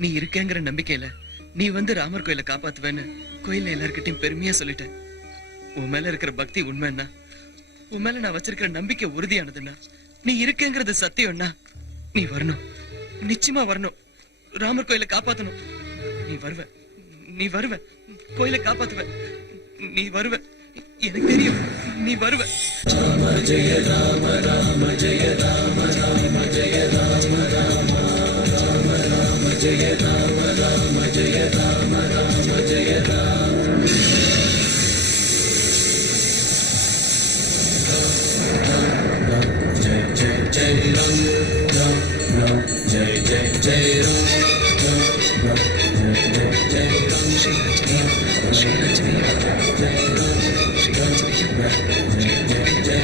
நீ இருக்கேங்கிற நம்பிக்கையில நீ வந்து ராமர் கோயிலை காப்பாத்துவேன்னு கோயில்ல எல்லார்கிட்டையும் பெருமையா சொல்லிட்டேன். உன் மேல இருக்கிற பக்தி உண்மைன்னா, உன் மேல நான் வச்சிருக்கிற நம்பிக்கை உறுதியானதுன்னா, நீ இருக்கேங்கிறது சத்தியம்னா, நீ வரணும், நிச்சயமா வரணும். ராமர் கோயிலை காப்பாத்தணும். நீ வருவ, நீ வருவ, கோயிலை காப்பாத்துவ, நீ வருவ, எனக்கு தெரியும், நீ வருவ. ராம ஜெய ராம ராம ஜெய ராம ராம ஜெய ராம ராம ராம ராம ஜெய ராம ராம ஜெய ராம ராம ஜெய ராம. ஜெய ஜெய ஜெய ராம் ராம் ஜெய ஜெய ஜெய ராம் ராம் ஜெய ஜெய ராம். ஸ்ரீ ஆஞ்சநேயம், ஸ்ரீ ஆஞ்சநேயம், ஜெய Ram, Sri ஆஞ்சநேயம், Jaya Jaya Jaya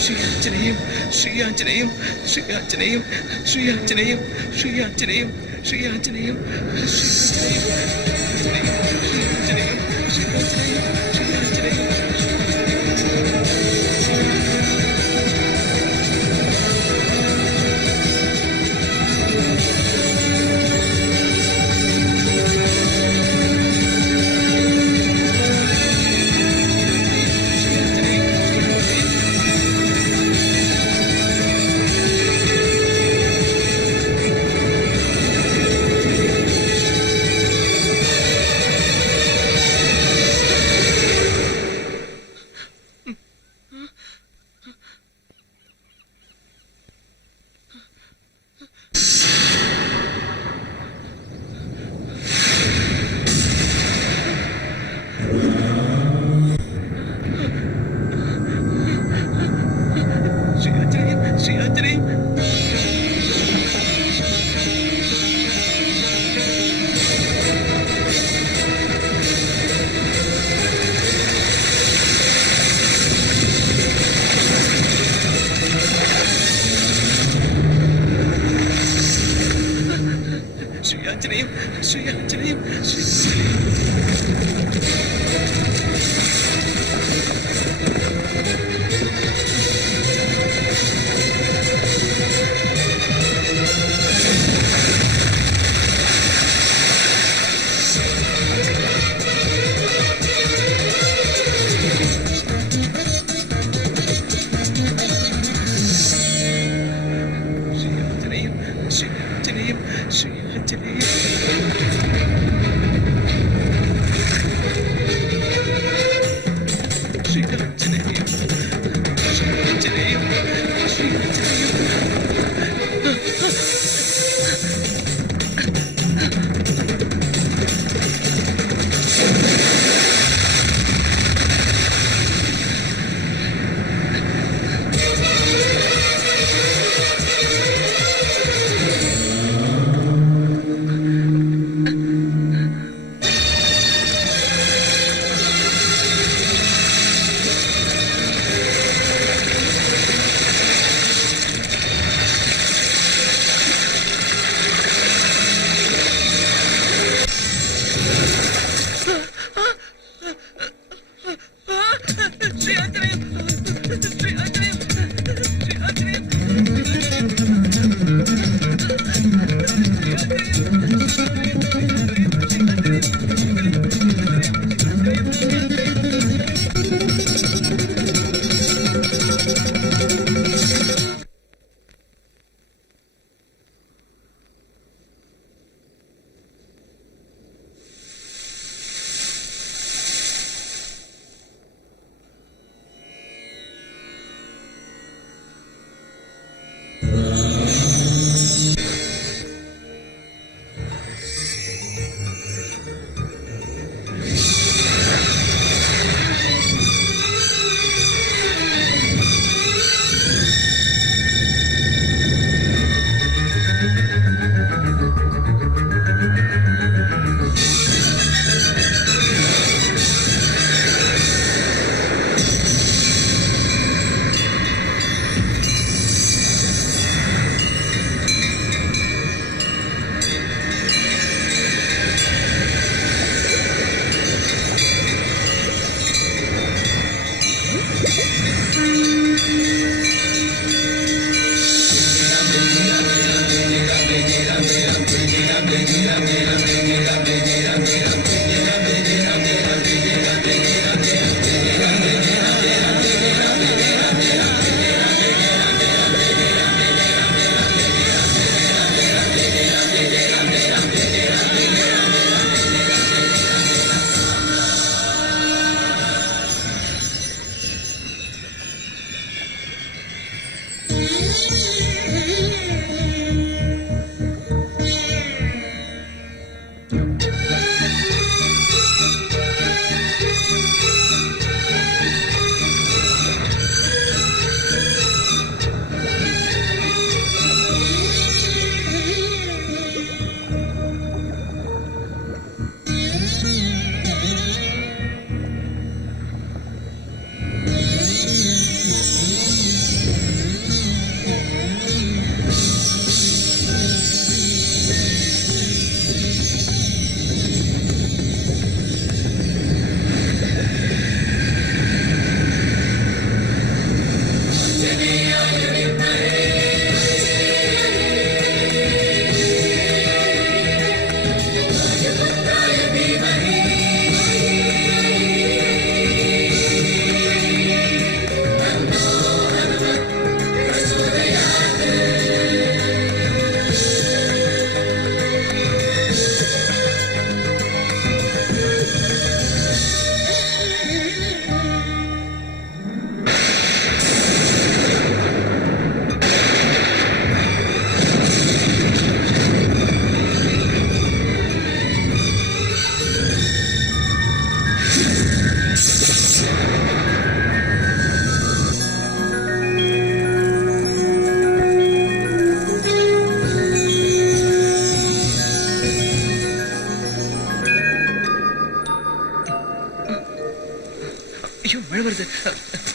Shri Anjaneyam, Shri Anjaneyam, Shri Anjaneyam, Shri Anjaneyam, Shri Anjaneyam, Shri Anjaneyam, Shri Anjaneyam. Sri ஆஞ்சநேயம் Sri ஆஞ்சநேயம் Sri ஆஞ்சநேயம்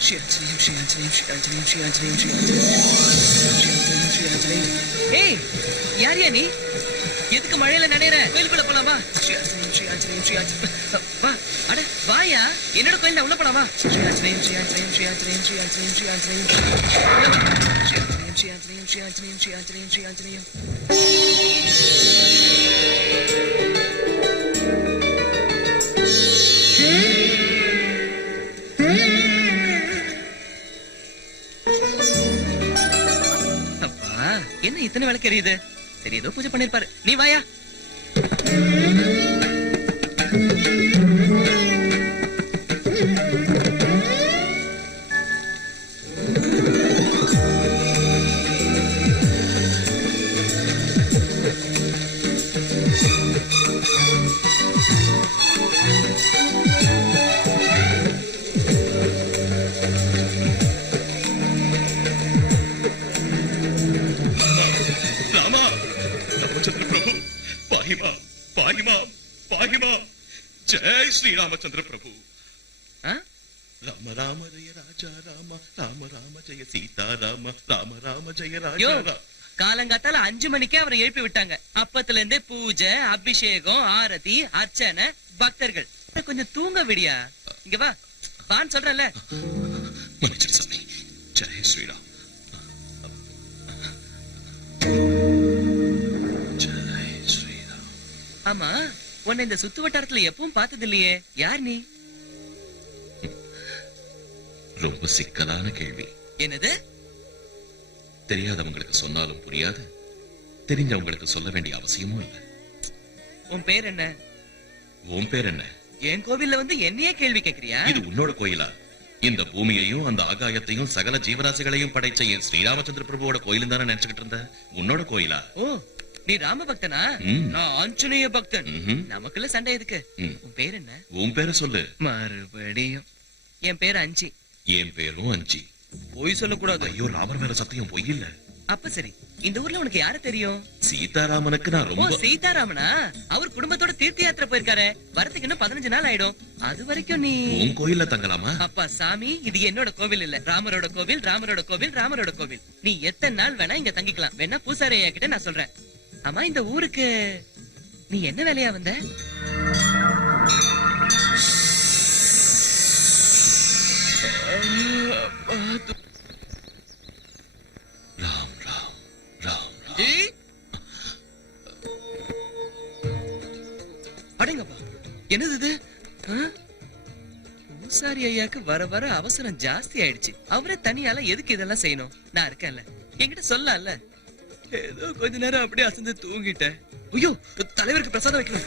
Sri ஆஞ்சநேயம் Sri ஆஞ்சநேயம் Sri ஆஞ்சநேயம் Sri ஆஞ்சநேயம் Sri ஆஞ்சநேயம் Sri ஆஞ்சநேயம். ஏய் யாரியா நீ? எதுக்கு மழையில நனையற? கோயிலுக்குள்ள போலாமா? ஸ்ரீ ஆஞ்சநேயம் ஸ்ரீ ஆஞ்சநேயம் ஸ்ரீ ஆஞ்சநேயம். வா அட வாயா, என்னோட கோயில்ல உள்ள போலாமா? ஸ்ரீ ஆஞ்சநேயம் ஸ்ரீ ஆஞ்சநேயம் ஸ்ரீ ஆஞ்சநேயம் ஸ்ரீ ஆஞ்சநேயம் ஸ்ரீ ஆஞ்சநேயம் ஸ்ரீ ஆஞ்சநேயம் ஸ்ரீ ஆஞ்சநேயம் ஸ்ரீ ஆஞ்சநேயம் ஸ்ரீ ஆஞ்சநேயம் ஸ்ரீ ஆஞ்சநேயம். அப்பா என்ன இத்தனை விளக்கு எரியுது? சரி ஏதோ பூஜை பண்ணிருப்பாரு. நீ வாயா. ராமா ராமச்சந்திர பிரபு பாஹிமா பாஹிமா பாஹிமா ஜெய் ஸ்ரீ ராமச்சந்திர பிரபு. ராம ராம ஜெய ராஜா ராம ராம ராம ஜெய சீதா ராம ராம ராம ஜெய யோ ராஜா. காலங்காத்தால 5 மணிக்கே அவரை எழுப்பி விட்டாங்க. அப்பத்துல இருந்தே பூஜை, அபிஷேகம், ஆரதி, அர்ச்சனை, பக்தர்கள். கொஞ்சம் தூங்க விடியா. இங்க வா வான்னு சொல்றல. மன்னிச்சிடு சாமி. ஜெய் ஸ்ரீராம். ஜெய் ஸ்ரீராம். ஆமா உன்னை இந்த சுத்து வட்டாரத்துல எப்பவும் பார்த்தது இல்லையே. யார் நீ? ரொம்ப சிக்கலான கேள்வி. என்னது? தெரியாதவங்களுக்கு சொன்னாலும் புரியாது, தெரிஞ்சவங்களுக்கு சொல்ல வேண்டிய அவசியமும் இல்லை. உன் பேர் என்ன? உன் பேர் என்ன? என் கோவில்ல வந்து என்னையே கேள்வி கேக்குறியா? இது உன்னோட கோயிலா? இந்த பூமியையும் அந்த ஆகாயத்தையும் சகல ஜீவராசிகளையும் படைச்ச என் ஸ்ரீராமச்சந்திர பிரபுவோட கோயிலும் தானே நினைச்சுக்கிட்டு இருந்த. உன்னோட கோயிலா? ஓ நீ ராம பக்தனா? நான் ஆஞ்சநேய பக்தன். நமக்குள்ள சண்டை எதுக்கு? உன் பேர் என்ன? உன் பேரை சொல்லு. மறுபடியும் என் பேர் அஞ்சி. என் பேரும் அஞ்சி. பொய் சொல்லக்கூடாது. ஐயோ ராமர் மேல சத்தியம் பொய் இல்ல. அப்ப சரி, இந்த ஊர்ல உனக்கு யார தெரியும்? சீதாராமனுக்கு நான் ஓ ரொம்ப. சீதாராமனா? அவர் குடும்பத்தோட தீர்த்த யாத்திரை போயிருக்காரு. வரதுக்கு இன்னும் 15 நாள் ஆயிடும். அது வரைக்கும் நீ உன் கோயில்ல தங்கலாமா? அப்பா சாமி, இது என்னோட கோவில் இல்ல, ராமரோட கோவில். ராமரோட கோவில், ராமரோட கோவில். நீ எத்தனை நாள் வேணா இங்க தங்கிக்கலாம். வேணா பூசாரி ஐயா கிட்ட நான் சொல்றேன். ஆமா இந்த ஊருக்கு நீ என்ன வேலையா வந்த? ராம் ராம் ராம். அடங்கப்பா, என்னது இது? பூசாரி ஐயாக்கு வர வர அவசரம் ஜாஸ்தி ஆயிடுச்சு. அவரே தனியால எதுக்கு இதெல்லாம் செய்யணும்? நான் இருக்கேன்ல, என்கிட்ட சொல்லல. ஏதோ கொஞ்ச நேரம் அப்படியே அசந்து தூங்கிட்டேன். ஐயோ தலைவருக்கு பிரசாதம் வைக்கணும்.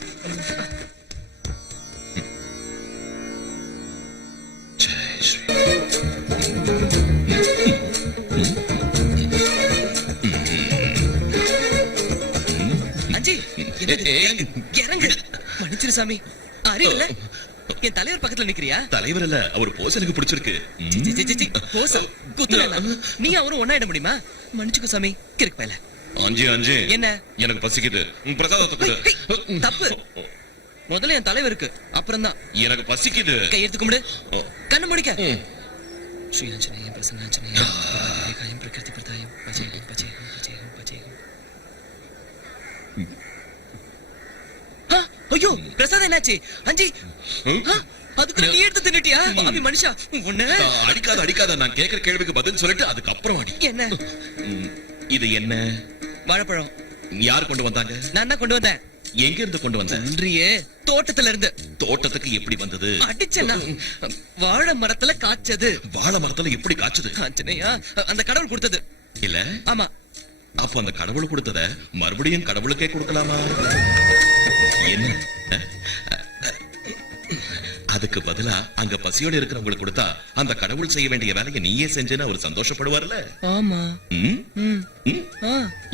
ஜெய் ஸ்ரீ. அஞ்சி இறங்கு. மன்னிச்சிரு சாமி, அறிவில்ல. என் தலைவர் பக்கத்துல நிக்கிறியா? தலைவர் இல்ல, அவர் போஸ் எனக்கு பிடிச்சிருக்கு. போசா குத்துறேன். நீ அவரும் ஒண்ணாயிட முடியுமா? மன்னிச்சுக்கோ சாமி. கிறுக்கு பயல. அஞ்சு அஞ்சு. என்ன? எனக்கு பசிக்குது. பிரசாதத்தை கொடு. தப்பு. முதல்ல என் தலைவருக்கு, அப்புறம் தான் எனக்கு பசிக்குது. கையெடுத்து கும்பிடு. கண்ணு முடிக்க. ஸ்ரீ ஆஞ்சநேயம் பிரசன்னாஞ்சநேயம் காயம் பிரகிருதி பிரதாயம் பஜேகம் பஜேகம் பஜேகம் பஜேகம். ஐயோ பிரசாதம் என்னாச்சு? அஞ்சி அதுக்கு நீ எடுத்து தின்னுட்டியா? பாவி மனுஷா உன்ன. அடிக்காத அடிக்காத, நான் கேக்குற கேள்விக்கு பதில் சொல்லிட்டு அதுக்கப்புறம் அடி. என்ன இது? என்ன? வாழைப்பழம். யார் கொண்டு வந்தாங்க? நான் தான் கொண்டு வந்தேன். எங்க இருந்து கொண்டு வந்த? இன்றையே தோட்டத்துல இருந்து. தோட்டத்துக்கு எப்படி வந்தது? அடிச்சனா? வாழை மரத்துல காய்ச்சது. வாழை மரத்துல எப்படி காய்ச்சது? ஆஞ்சநேயா, அந்த கடவுள் கொடுத்தது. இல்ல? ஆமா. அப்ப அந்த கடவுள் கொடுத்தத மறுபடியும் கடவுளுக்கே கொடுக்கலாமா? என்ன? அதுக்கு பதிலா அங்க பசியோட இருக்கிறவங்களுக்கு கொடுத்தா அந்த கடவுள் செய்ய வேண்டிய வேலையை நீயே செஞ்சேன்னு அவர் சந்தோஷப்படுவார்ல? ஆமா.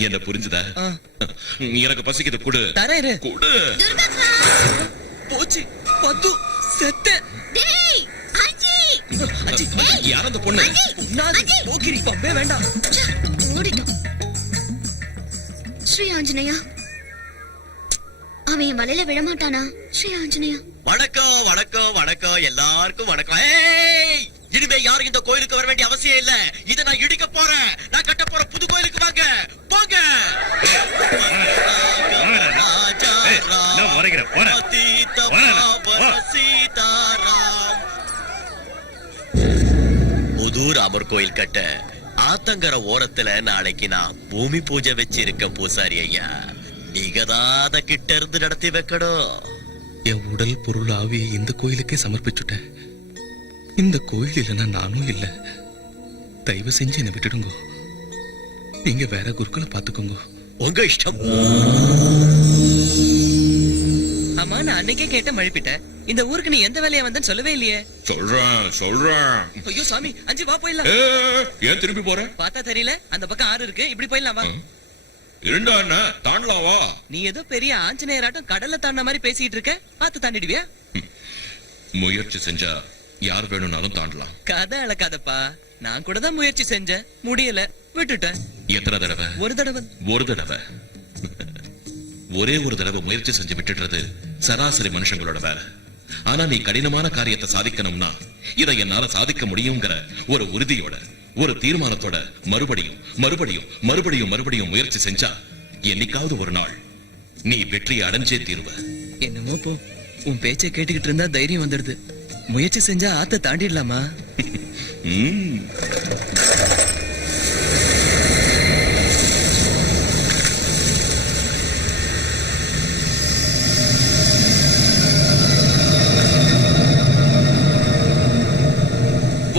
என்ன புரிஞ்சுதா? எனக்கு பசிக்குது, குடு. தரேரு. குடு. போச்சு பத்து செத்த. டேய் அஞ்சி. அஞ்சி யார் அந்த பொண்ணு? பொண்ணாது போக்கிரி பம்பே வேண்டாம். ஓடிட்டோம். ஸ்ரீ ஆஞ்சநேயா, அவன் என் வலையில விழமாட்டானா? ஸ்ரீ ஆஞ்சநேயா. வணக்கம் வணக்கம் வணக்கம், எல்லாருக்கும் வணக்கம். ஏய் இனிமே யாரும் இந்த கோயிலுக்கு வர வேண்டிய அவசியம் இல்ல. இதை நான் இடிக்க போறேன். நான் கட்ட போற புது கோயிலுக்கு வாங்க. போங்க. சீதாராம். புது ராமர் கோயில் கட்ட ஆத்தங்கர ஓரத்துல நாளைக்கு நான் பூமி பூஜை வச்சிருக்கேன் பூசாரி ஐயா. நீங்க தான் அத கிட்ட இருந்து நடத்தி வைக்கணும். என் உடல் பொருள் ஆவியை இந்த கோயிலுக்கே சமர்ப்பிச்சுட்டேன். இந்த கோயில் இல்லைன்னா நானும் இல்ல. தயவு செஞ்சு என்னை விட்டுடுங்க. நீங்க வேற குருக்களை பாத்துக்கோங்க. உங்க இஷ்டம். ஆமா, நான் அன்னைக்கே கேட்ட மழுப்பிட்டேன். இந்த ஊருக்கு நீ எந்த வேலையா வந்தன்னு சொல்லவே இல்லையே. சொல்றேன். ஐயோ சாமி, அஞ்சு வா போயிடலாம். ஏன் திரும்பி போற? பார்த்தா தெரியல, அந்த பக்கம் ஆறு இருக்கு, இப்படி போயிடலாம் வா. இரண்டா என்ன தாண்டலாம் வா. நீ ஏதோ பெரிய ஆஞ்சநேயராட்டம் கடல்ல தாண்டின மாதிரி பேசிட்டு இருக்க. பார்த்து தாண்டிடுவியா? முயற்சி செஞ்சா யார் வேணும்னாலும் தாண்டலாம். கதை அளக்காதப்பா. நான் கூட தான் முயற்சி செஞ்சேன், முடியல, விட்டுட்டேன். எத்தனை தடவை? ஒரு தடவை. ஒரு தடவை. ஒரே ஒரு தடவை முயற்சி செஞ்சு விட்டுடுறது சராசரி மனுஷங்களோட வேலை. ஆனா நீ கடினமான காரியத்தை சாதிக்கணும்னா இதை என்னால சாதிக்க முடியுங்கிற ஒரு உறுதியோட, ஒரு தீர்மானத்தோட மறுபடியும் மறுபடியும் மறுபடியும் மறுபடியும் முயற்சி செஞ்சா என்னைக்காவது ஒரு நாள் நீ வெற்றியை அடைஞ்சே தீருவ. என்னமோ போ, உன் பேச்சை கேட்டுக்கிட்டு இருந்தா தைரியம் வந்துடுது. முயற்சி செஞ்சா ஆத்த தாண்டிடலாமா?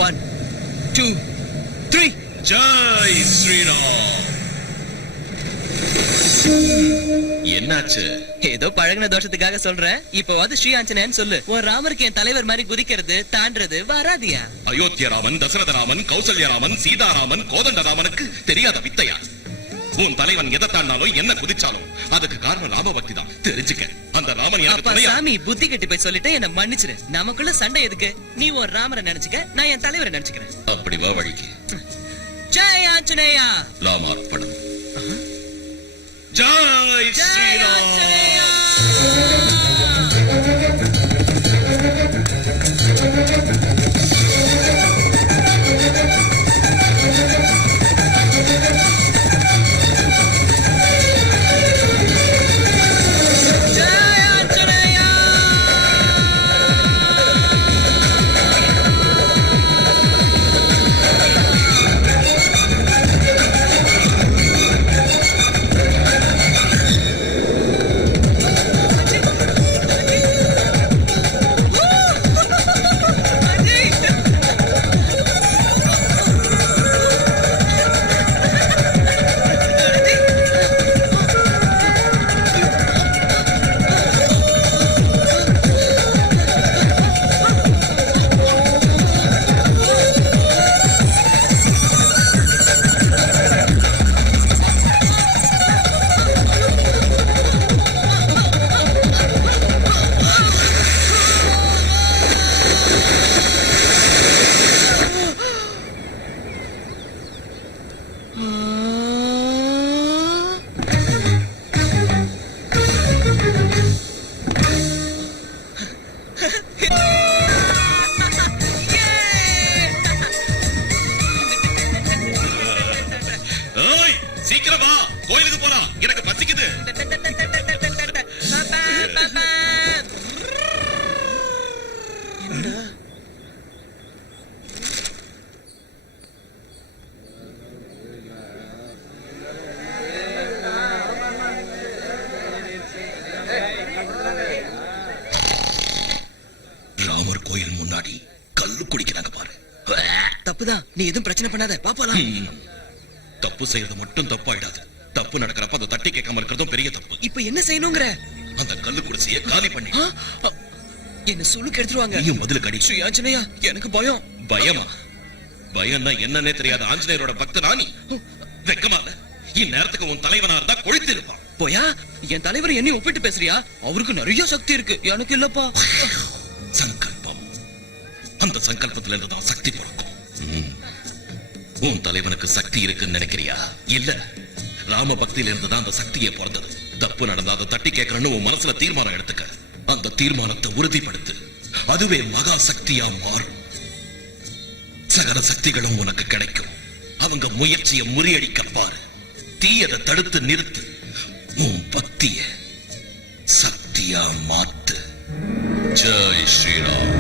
One, two, three. Jai Sriram. என்னாச்சு? ஏதோ பழகின தோஷத்துக்காக சொல்றேன். இப்போவாது ஸ்ரீ ஆஞ்சநேயன் சொல்லு. உன் ராமருக்கு என் தலைவர் மாதிரி குதிக்கிறது தாண்டறது வராதியா? அயோத்திய ராமன், தசரத ராமன், கௌசல்ய ராமன், சீதாராமன், கோதண்ட ராமனுக்கு தெரியாத வித்தையா? உன் தலைவன் எதை தாண்டாலும் என்ன குதிச்சாலும் அதுக்கு காரணம் ராம பக்தி தான். தெரிஞ்சுக்க. அந்த ராமன் எனக்கு அப்பா துணையா? சாமி, புத்தி கெட்டு போய் சொல்லிட்டு என்ன மன்னிச்சிரு. நமக்குள்ள சண்டை எதுக்கு? நீ ஒரு ராமரை நினைச்சுக்க, நான் என் தலைவரை நினைச்சுக்கிறேன். அப்படி வா வழிக்கு. ஜெய் ஆஞ்சநேயா. ராமார்ப்பணம். ஜெய் ஸ்ரீராம். சீக்கிரமா கோயிலுக்கு போலாம், எனக்கு பசிக்குது. ராமர் கோயில் முன்னாடி கல்லு குடிக்கிறாங்க பாரு. தப்புதான், நீ எதுவும் பிரச்சனை பண்ணாத, பாப்பலாம். தப்பு செய்யறது மட்டும் தப்பாயிடாது. தப்பு நடக்கிறப்ப அதை தட்டி கேட்காம இருக்கிறதும் பெரிய தப்பு. இப்ப என்ன செய்யணுங்கிற? அந்த கல்லு குடிசைய காலி பண்ணி என்ன சுளுக்கு எடுத்துருவாங்க. நீயும் பதில் கடி. ஸ்ரீ ஆஞ்சநேயா, எனக்கு பயம். பயமா? பயம்னா என்னன்னே தெரியாத ஆஞ்சநேயரோட பக்தனா நீ? வெக்கமா இல்ல? இந்நேரத்துக்கு உன் தலைவனா இருந்தா கொழுத்திருப்பான். போயா, என் தலைவர் என்னை ஒப்பிட்டு பேசுறியா? அவருக்கு நிறைய சக்தி இருக்கு, எனக்கு இல்லப்பா. சங்கல்பம். அந்த சங்கல்பத்துல இருந்து தான் சக்தி பிறக்கும். உன் தலைவனுக்கு சக்தி இருக்குன்னு நினைக்கிறியா? இல்ல, ராம பக்தியில இருந்து தான் அந்த சக்தியே பிறந்தது. தப்பு நடந்தா அதை தட்டி கேட்கறன்னு உன் மனசுல தீர்மானம் எடுத்துக்க. அந்த தீர்மானத்தை உறுதிப்படுத்து. அதுவே மகா சக்தியா மாறும். சகல சக்திகளும் உனக்கு கிடைக்கும். அவங்க முயற்சியை முறியடிக்க பாரு. தீயதை தடுத்து நிறுத்து. உன் பக்திய சக்தியா மாத்து. ஜெய் ஸ்ரீராம்.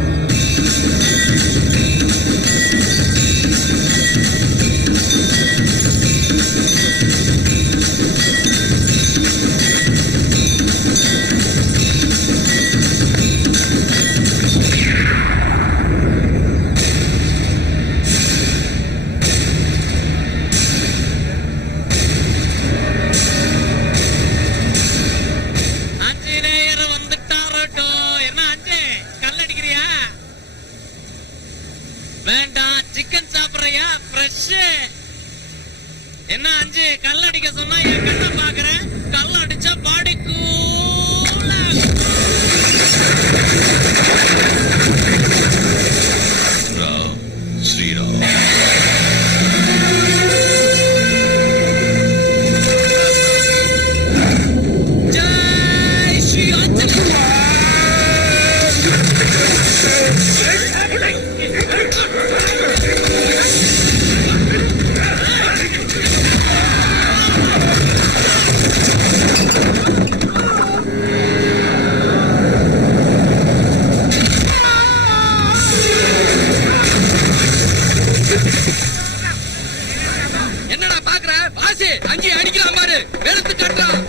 ஆஞ்சநேயர் வந்துட்டாரோட்டோ. என்ன ஆஞ்சே, கல்லடிக்கிறியா? வேண்டாம், சிக்கன் சாப்பிடுறியா? ஃப்ரெஷ். என்ன அஞ்சு, கல்லடிக்க சொன்னா என் கண்ணை பாக்குறேன். கல்ல அடிச்சா பாடி கூலா. ராம் ஸ்ரீராம். ஜெய் ஸ்ரீ ஆஞ்சநேயர். என்னடா பாக்குற? வாசி அங்கே அடிக்கலாம் பாரு. வெளுத்து கட்டுறான்.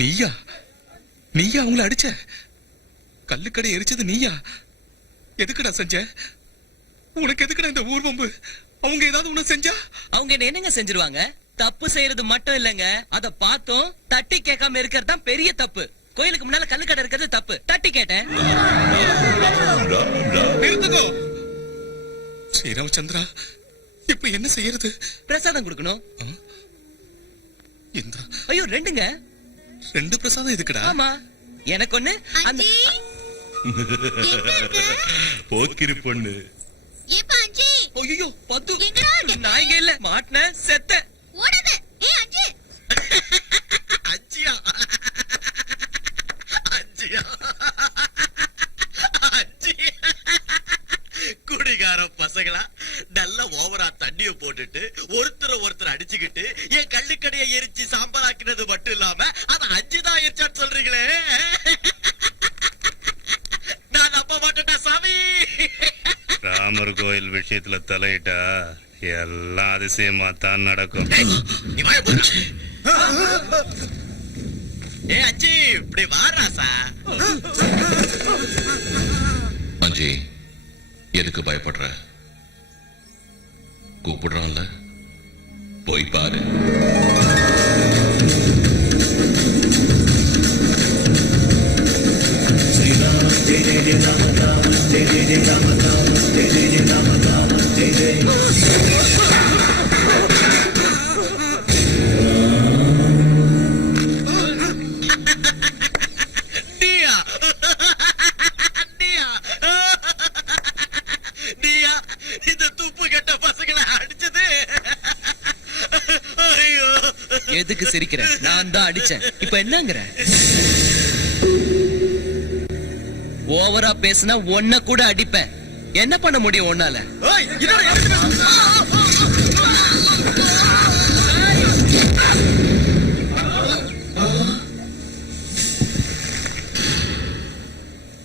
நீயா நீயா அவங்கள அடிச்ச? கல்லுக்கடை எரிச்சது நீயா? எதுக்குடா செஞ்ச? உனக்கு எதுக்குடா இந்த ஊர்வம்பு? அவங்க ஏதாவது உன்னை செஞ்சா? அவங்க என்ன என்னங்க செஞ்சிருவாங்க? தப்பு செய்யறது மட்டும் இல்லங்க, அத பார்த்தோம் தட்டி கேட்காம இருக்கிறது தான் பெரிய தப்பு. கோயிலுக்கு முன்னால கல்லுக்கடை இருக்கிறது தப்பு, தட்டி கேட்டேன். நிறுத்துக்கோ ஸ்ரீராமச்சந்திரா, இப்ப என்ன செய்யறது? பிரசாதம் கொடுக்கணும். இந்த ஐயோ, 2ங்க. 2 பிரசாதம் எதுக்குடா? ஆமா, எனக்கு ஒண்ணு. அந்த போக்கிரி பொண்ணு. ஏப்பா அஞ்சி, ஐயோ பத்து, எங்கடா இருக்க? நான் இங்க இல்ல, மாட்டின செத்த. ஓடாத. ஏய் அஞ்சி, அஞ்சியா அஞ்சியா அஞ்சி குடிகார பசங்களா நல்ல ஓவரா தண்ணிய போட்டுட்டு ஒருத்தர் அடிச்சுக்கிட்டு என் கள்ளுக்கடையை எரிச்சு சாம்பலாக்கினது மட்டும் இல்லாம அது 5 தான் எரிச்சான்னு சொல்றீங்களே. நான் நம்ப மாட்டேன்டா சாமி. ராமர் கோயில் விஷயத்துல தலையிட்டா எல்லாம் அதிசயமா தான் நடக்கும். நீ வாய மூடு. ஏ அச்சி, இப்படி வாராசா. அஞ்சி, எதுக்கு பயப்படுற? கூப்பிடுறான்ல, போய் பாரு. நீயா? நீயா? நீயா இந்த துப்பு கெட்ட பசங்களை அடிச்சது? ஐயோ, எதுக்கு சிரிக்கிற? நான் தான் அடிச்சேன். இப்ப என்னங்கற? ஓவரா பேசினா ஒன்ன கூட அடிப்பேன். என்ன பண்ண முடியும் உன்னால? ஏய், என்னடா எடுத்து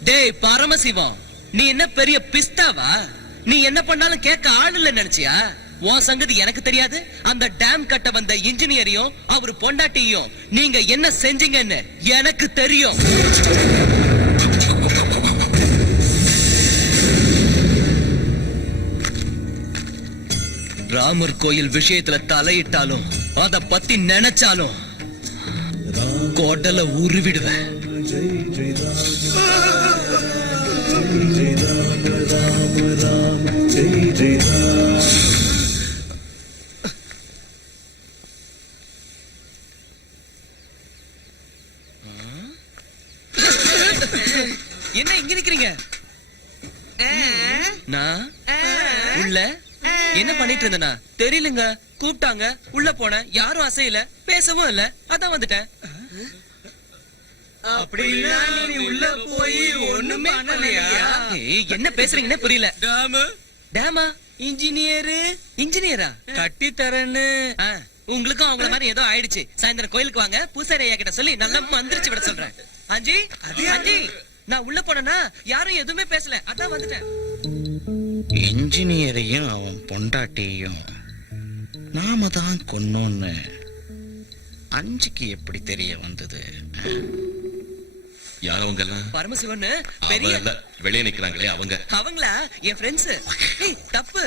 டேய் பரமசிவம், நீ என்ன பெரிய பிஸ்தாவா? நீ என்ன பண்ணாலும் கேட்க ஆள் இல்ல நினைச்சியா? உன் சங்கதி எனக்கு தெரியாது. அந்த டேம் கட்ட வந்த இன்ஜினியரையும் அவர் பொண்டாட்டியும் நீங்க என்ன செஞ்சீங்கன்னு எனக்கு தெரியும். ராமர் கோயில் விஷயத்துல தலையிட்டாலும் அத பத்தி நினைச்சாலும் கோடல உருவிடுவேன். என்ன இங்க நிக்கிறீங்க? நான் உள்ள என்ன பண்ணிட்டு இருந்தேனா தெரியலங்க. கூப்பிட்டாங்க, உள்ள போனேன். யாரும் அசையல, பேசவும் இல்ல, அதான் வந்துட்டேன். அப்படி நீ உள்ள போய் ஒண்ணுமே பண்ணலையா? என்ன பேசுறீங்கன்னு புரியல. டேமா? இன்ஜினியரா? கட்டி தரேன்னு உங்களுக்கும் அவங்கள மாதிரி ஏதோ ஆயிடுச்சு. சாயந்தரம் கோயிலுக்கு வாங்க, பூசாரி ஐயா கிட்ட சொல்லி நல்லா மந்திரிச்சு விட சொல்றேன். அஞ்சி, அஞ்சி, நான் உள்ள போனேன்னா யாரும் எதுவுமே பேசல, அதான் வந்துட்டேன். இன்ஜினியரையும் அவன் பொண்டாட்டியையும் நாம தான் கொன்னோன்னு அஞ்சுக்கு எப்படி தெரிய வந்தது? யார் அவங்க எல்லாம்? பரமசிவன் பெரிய வெளியே நிக்கிறாங்களே அவங்க. அவங்களா? என் ஃப்ரெண்ட்ஸ். தப்பு.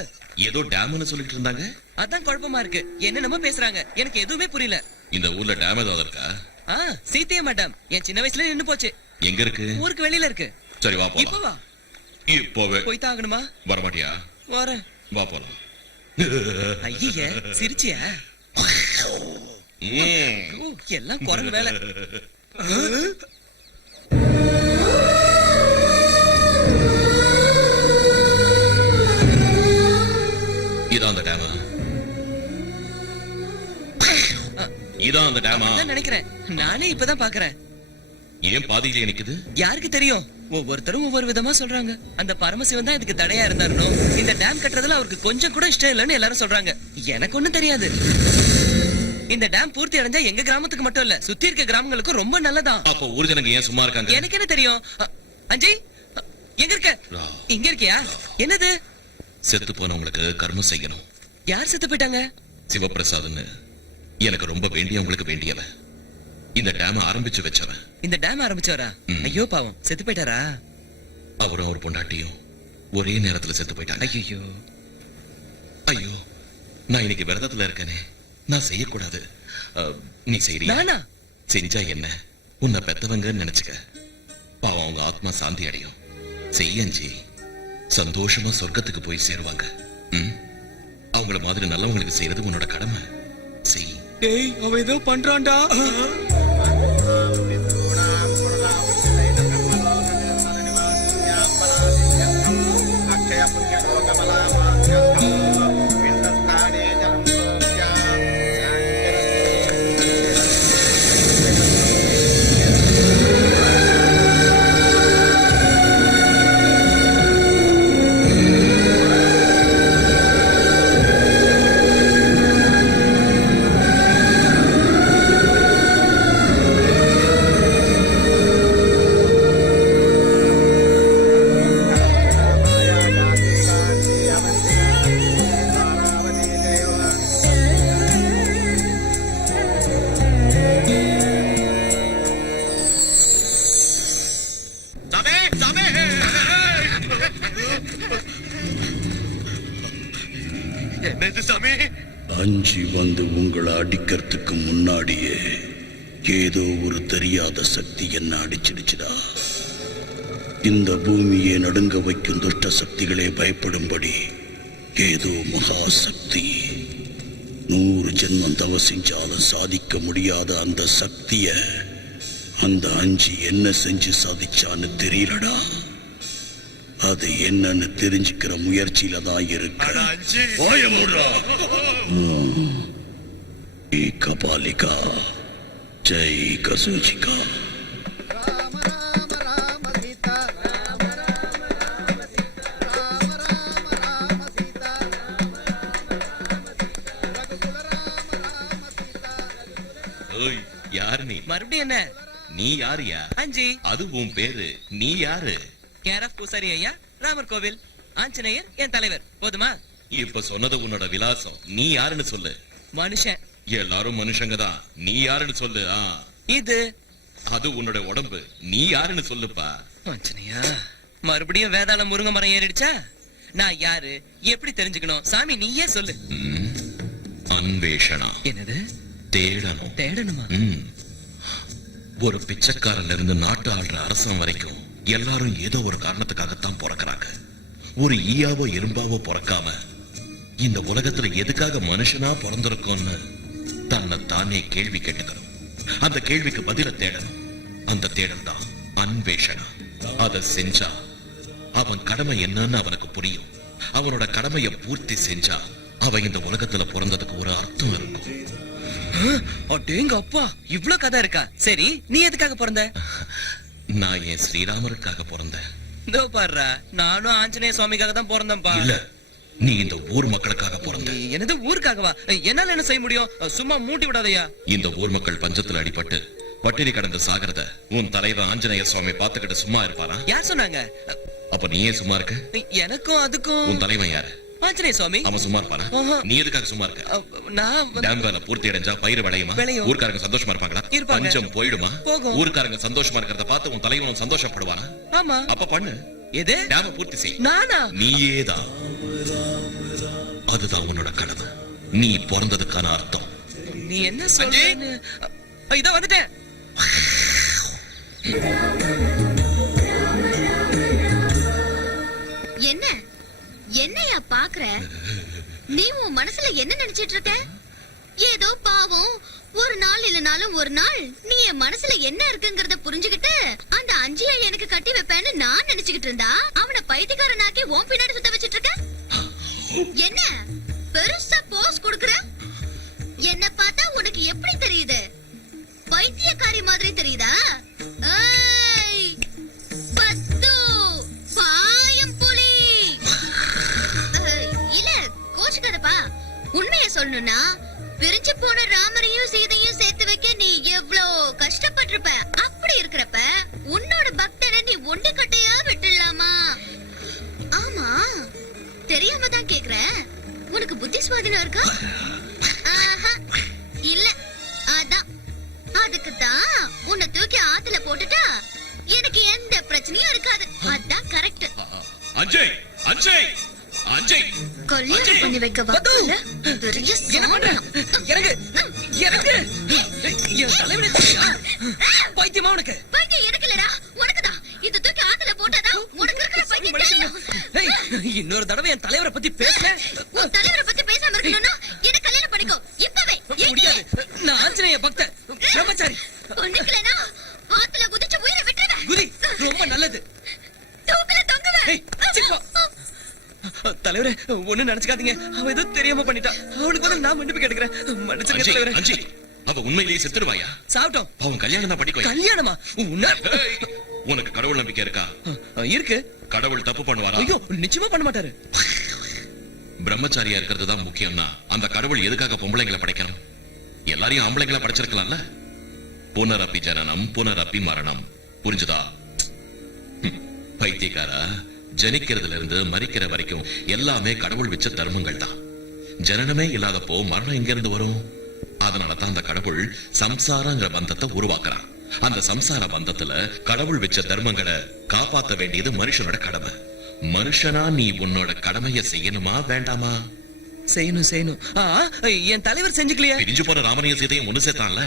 ஏதோ டேம்னு சொல்லிட்டு இருந்தாங்க. அதான் குழப்பமா இருக்கு. என்னென்னமோ பேசுறாங்க, எனக்கு எதுவுமே புரியல. இந்த ஊர்ல டேம் ஏதாவது இருக்கா? சீத்தையம்மா டேம் என் சின்ன வயசுல நின்னு போச்சு. எங்க இருக்கு? ஊருக்கு வெளியில இருக்கு. சரி வா போலாம். இப்ப வா. இப்போவே போய் தாங்கணுமா? வரமாட்டியா? வரேன். வா போலாம். ஐய, சிரிச்சியா? எல்லாம் குரங்கு வேலை. இதான் அந்த டேமா? இதான் அந்த டேமா? நினைக்கிறேன். நானே இப்பதான் பாக்குறேன். ஏன் பாதியிலே நிக்குது? யாருக்கு தெரியும்? ஒவ்வொருத்தரும் ஒவ்வொரு விதமா சொல்றாங்க. அந்த பரமசிவன் தான் இதுக்கு தடையா இருந்தாருனோ, இந்த டேம் கட்டுறதுல அவருக்கு கொஞ்சம் கூட இஷ்டம் இல்லைன்னு எல்லாரும் சொல்றாங்க. எனக்கு ஒண்ணும் தெரியாது. இந்த டேம் பூர்த்தி அடைஞ்சா எங்க கிராமத்துக்கு மட்டும் இல்ல, சுத்தி இருக்க கிராமங்களுக்கும் ரொம்ப நல்லதான். அப்ப ஊர் ஜனங்க ஏன் சும்மா இருக்காங்க? எனக்கு என்ன தெரியும்? அஜய், எங்க இருக்க? இங்க இருக்கியா? என்னது? செத்து போனவங்களுக்கு கர்மம் செய்யணும். யார் செத்து போயிட்டாங்க? சிவபிரசாத்னு எனக்கு ரொம்ப வேண்டியவங்களுக்கு வேண்டியவன். இந்த டேம் ஆரம்பிச்சு வச்சவன். இந்த டேம் ஆரம்பிச்சவரா? ஐயோ பாவம், செத்து போயிட்டாரா? அவரும் அவர் பொண்டாட்டியும் ஒரே நேரத்துல செத்து போயிட்டாங்க. ஐயோ ஐயோ, நான் இன்னைக்கு விரதத்துல இருக்கனே, நான் செய்யக்கூடாது. நீ செய்யறியா? நானா? செஞ்சா என்ன, உன்னை பெத்தவங்கன்னு நினைச்சுக்க. பாவம், அவங்க ஆத்மா சாந்தி அடையும். செய்யஞ்சி, சந்தோஷமா சொர்க்கத்துக்கு போய் சேருவாங்க. அவங்கள மாதிரி நல்லவங்களுக்கு செய்யறது உன்னோட கடமை. செய். டேய், அவ ஏதோ பண்றான்டா. அஞ்சி வந்து உங்களை அடிக்கிறதுக்கு முன்னாடியே ஏதோ ஒரு தெரியாத சக்தி என்ன அடிச்சிடுச்சுடா. இந்த பூமியை நடுங்க வைக்கும் துஷ்ட சக்திகளே பயப்படும்படி ஏதோ மகா சக்தி 100 ஜென்மம் தவ செஞ்சாலும் சாதிக்க முடியாத அந்த சக்திய அந்த அஞ்சி என்ன செஞ்சு சாதிச்சான்னு தெரியலடா. அது என்னன்னு தெரிஞ்சுக்கிற முயற்சியில தான் இருக்கு. கபாலிகா ஜெய் கசூஜிகா. யாரு நீ? மறுபடியும் என்ன? நீ யாருயா? அஞ்சி. அது உன் பேரு. நீ யாரு? கேர் ஆஃப் பூசாரி ஐயா, ராமர் கோவில், ஆஞ்சநேயர் என் தலைவர். போதுமா? இப்ப சொன்னது உன்னோட விலாசம். நீ யாருன்னு சொல்லு. மனுஷன். எல்லாரும் மனுஷங்க தான். நீ யாருன்னு சொல்லு. இது அது உன்னோட உடம்பு. நீ யாருன்னு சொல்லுப்பா. ஆஞ்சநேயா, மறுபடியும் வேதாள முருங்கை மரம் ஏறிடுச்சா? நான் யாரு, எப்படி தெரிஞ்சுக்கணும்? சாமி நீயே சொல்லு. அன்வேஷணா. என்னது? தேடணும். தேடணுமா? ஒரு பிச்சைக்காரன்ல இருந்து நாட்டு ஆள்ற அரசன் வரைக்கும் எல்லாரும் ஏதோ ஒரு காரணத்துக்காகத்தான் பிறக்கிறாங்க. ஒரு ஈயாவோ எறும்பாவோ பிறக்காம இந்த உலகத்துல எதுக்காக மனுஷனா பிறந்திருக்கோம்னு தன்னை தானே கேள்வி கேட்டுக்கணும். அந்த கேள்விக்கு பதில தேடணும். அந்த தேடல் தான் அன்வேஷணா. அதை செஞ்சா அவன் கடமை என்னன்னு அவனுக்கு புரியும். அவனோட கடமையை பூர்த்தி செஞ்சா அவன் இந்த உலகத்துல பிறந்ததுக்கு ஒரு அர்த்தம் இருக்கும். அடேங்க அப்பா, இவ்ளோ கதை இருக்கா? சரி, நீ எதுக்காக பிறந்த? நான் என் ஸ்ரீராமருக்காக பிறந்தேன். இதோ பாருடா, நானும் ஆஞ்சநேய சுவாமிக்காக தான் பிறந்தேன்பா. இல்ல, நீ இந்த ஊர் மக்களுக்காக பிறந்த. எனது ஊருக்காகவா? என்னால என்ன செய்ய முடியும்? சும்மா மூட்டி விடாதயா. இந்த ஊர் மக்கள் பஞ்சத்துல அடிபட்டு பட்டினி கடந்து சாகிறத உன் தலைவர் ஆஞ்சநேய சுவாமி பாத்துக்கிட்டு சும்மா இருப்பாரா? யார் சொன்னாங்க? அப்ப நீயே சும்மா இருக்க? எனக்கும் அதுக்கும். உன் தலைவன் யாரு? ஆஞ்சநேய சுவாமி. அவன் சும்மா இருப்பானா? நீ எதுக்காக சும்மா இருக்க? நான் டேம் வேலை பூர்த்தி அடைஞ்சா பயிர் விளையுமா? ஊர்க்காரங்க சந்தோஷமா இருப்பாங்களா? பஞ்சம் போயிடுமா? ஊர்க்காரங்க சந்தோஷமா இருக்கிறத பார்த்து உன் தலைவன் சந்தோஷப்படுவானா? ஆமா. அப்ப பண்ணு. எது? டேம பூர்த்தி செய். நானா? நீயேதான். அதுதான் உன்னோட கடமை. நீ பிறந்ததுக்கான அர்த்தம். நீ என்ன சொல்ற? இதோ வந்துட்டேன். என்ன என்னையா பாக்குற? நீ உன் மனசுல என்ன நினைச்சிட்டு இருக்க? ஏதோ பாவம், ஒரு நாள் இல்லனாலும் ஒரு நாள் நீ என் மனசுல என்ன இருக்குங்கறத புரிஞ்சுகிட்டு அந்த அஞ்சியை எனக்கு கட்டி வைப்பேன்னு நான் நினைச்சுக்கிட்டு இருந்தா அவனை பைத்தியக்காரனாக்கி உன் பின்னாடி சுத்த வச்சிட்டு இருக்க. என்ன பெருசா போஸ் கொடுக்கற? என்ன பார்த்தா உனக்கு எப்படி தெரியுது? பைத்தியக்காரி மாதிரி தெரியுதா? பத்து பாயம் புலி. இல்ல கோச்சுக்காதப்பா, உண்மைய சொல்லணும்னா பிரிஞ்சு போன ராமரையும் சீதையும் சேர்த்து வைக்க நீ எவ்வளவு கஷ்டப்பட்டிருப்ப. அப்படி இருக்கிறப்ப உன்னோட பக்தனை நீ ஒண்டி கட்டையா விட்டுடலாமா? ஆமா, தெரியாம தான் கேக்குறேன். உனக்கு புத்தி சுவாதீனம் இருக்கா? இல்ல, அதான் அதுக்குதான் அஜய் அஜய் அஜய் கல்யாணம் பண்ணி வைக்க வாக்குல பெரிய என்ன பண்ற எனக்கு எனக்கு என் தலைவனை பைத்தியமா உனக்கு பைத்தியம் எனக்கு இல்லடா உனக்குதான் இது தூக்கி ஆத்துல போட்டாதான் உனக்கு இருக்கிற பைத்தியம் தெரியும். இன்னொரு தடவை என் தலைவரை பத்தி பேசுறேன். உன் தலைவரை பத்தி பேசாம இருக்கணும்னா என்ன கல்யாணம் பண்ணிக்கோ இப்பவே. முடியாது, நான் ஆஞ்சநேய பக்தன் பிரம்மச்சாரி. ஒண்ணுக்கலனா ஆத்துல குதிச்சு உயிரை விட்டுருவேன். குதி, ரொம்ப நல்லது. தூக்கல தொங்குவேன். தலைவரே ஒண்ணு நினைச்சுக்காதீங்க, அவ ஏதோ தெரியாம பண்ணிட்டா. அவளுக்கு பதில் நான் மன்னிப்பு கேட்டுக்கிறேன். மன்னிச்சுங்க தலைவரே. அஜய் அவ உண்மையிலேயே செத்துடுவாயா? சாப்பிட்டோம். அவன் கல்யாணம் தான் படிக்க. கல்யாணமா? உனக்கு கடவுள் நம்பிக்கை இருக்கா? இருக்கு. கடவுள் தப்பு பண்ணுவாரா? ஐயோ நிச்சயமா பண்ண மாட்டாரு. பிரம்மச்சாரியா இருக்கிறது தான் முக்கியம்னா அந்த கடவுள் எதுக்காக பொம்பளைங்களை படைக்கணும்? எல்லாரையும் ஆம்பளைங்களை படைச்சிருக்கலாம்ல. புனரப்பி ஜனனம் புனரப்பி மரணம். புரிஞ்சுதா? பைத்தியக்காரா, ஜனிக்கிறதுல இருந்து மரிக்கிற வரைக்கும் எல்லாமே கடவுள் வச்ச தர்மங்கள் தான். ஜனனமே இல்லாதப்போ மரணம் எங்க இருந்து வரும்? அதனாலதான் அந்த கடவுள் சம்சாரங்கிற பந்தத்தை உருவாக்குறான். அந்த சம்சார பந்தத்துல கடவுள் வச்ச தர்மங்களை காப்பாத்த வேண்டியது மனுஷனோட கடமை. மனுஷனா நீ உன்னோட கடமையை செய்யணுமா வேண்டாமா? செய்யணும் செய்யணும். என் தலைவர் செஞ்சுக்கலையா? பிரிஞ்சு போன ராமனையும் சீதையும் ஒண்ணு சேர்த்தான்ல.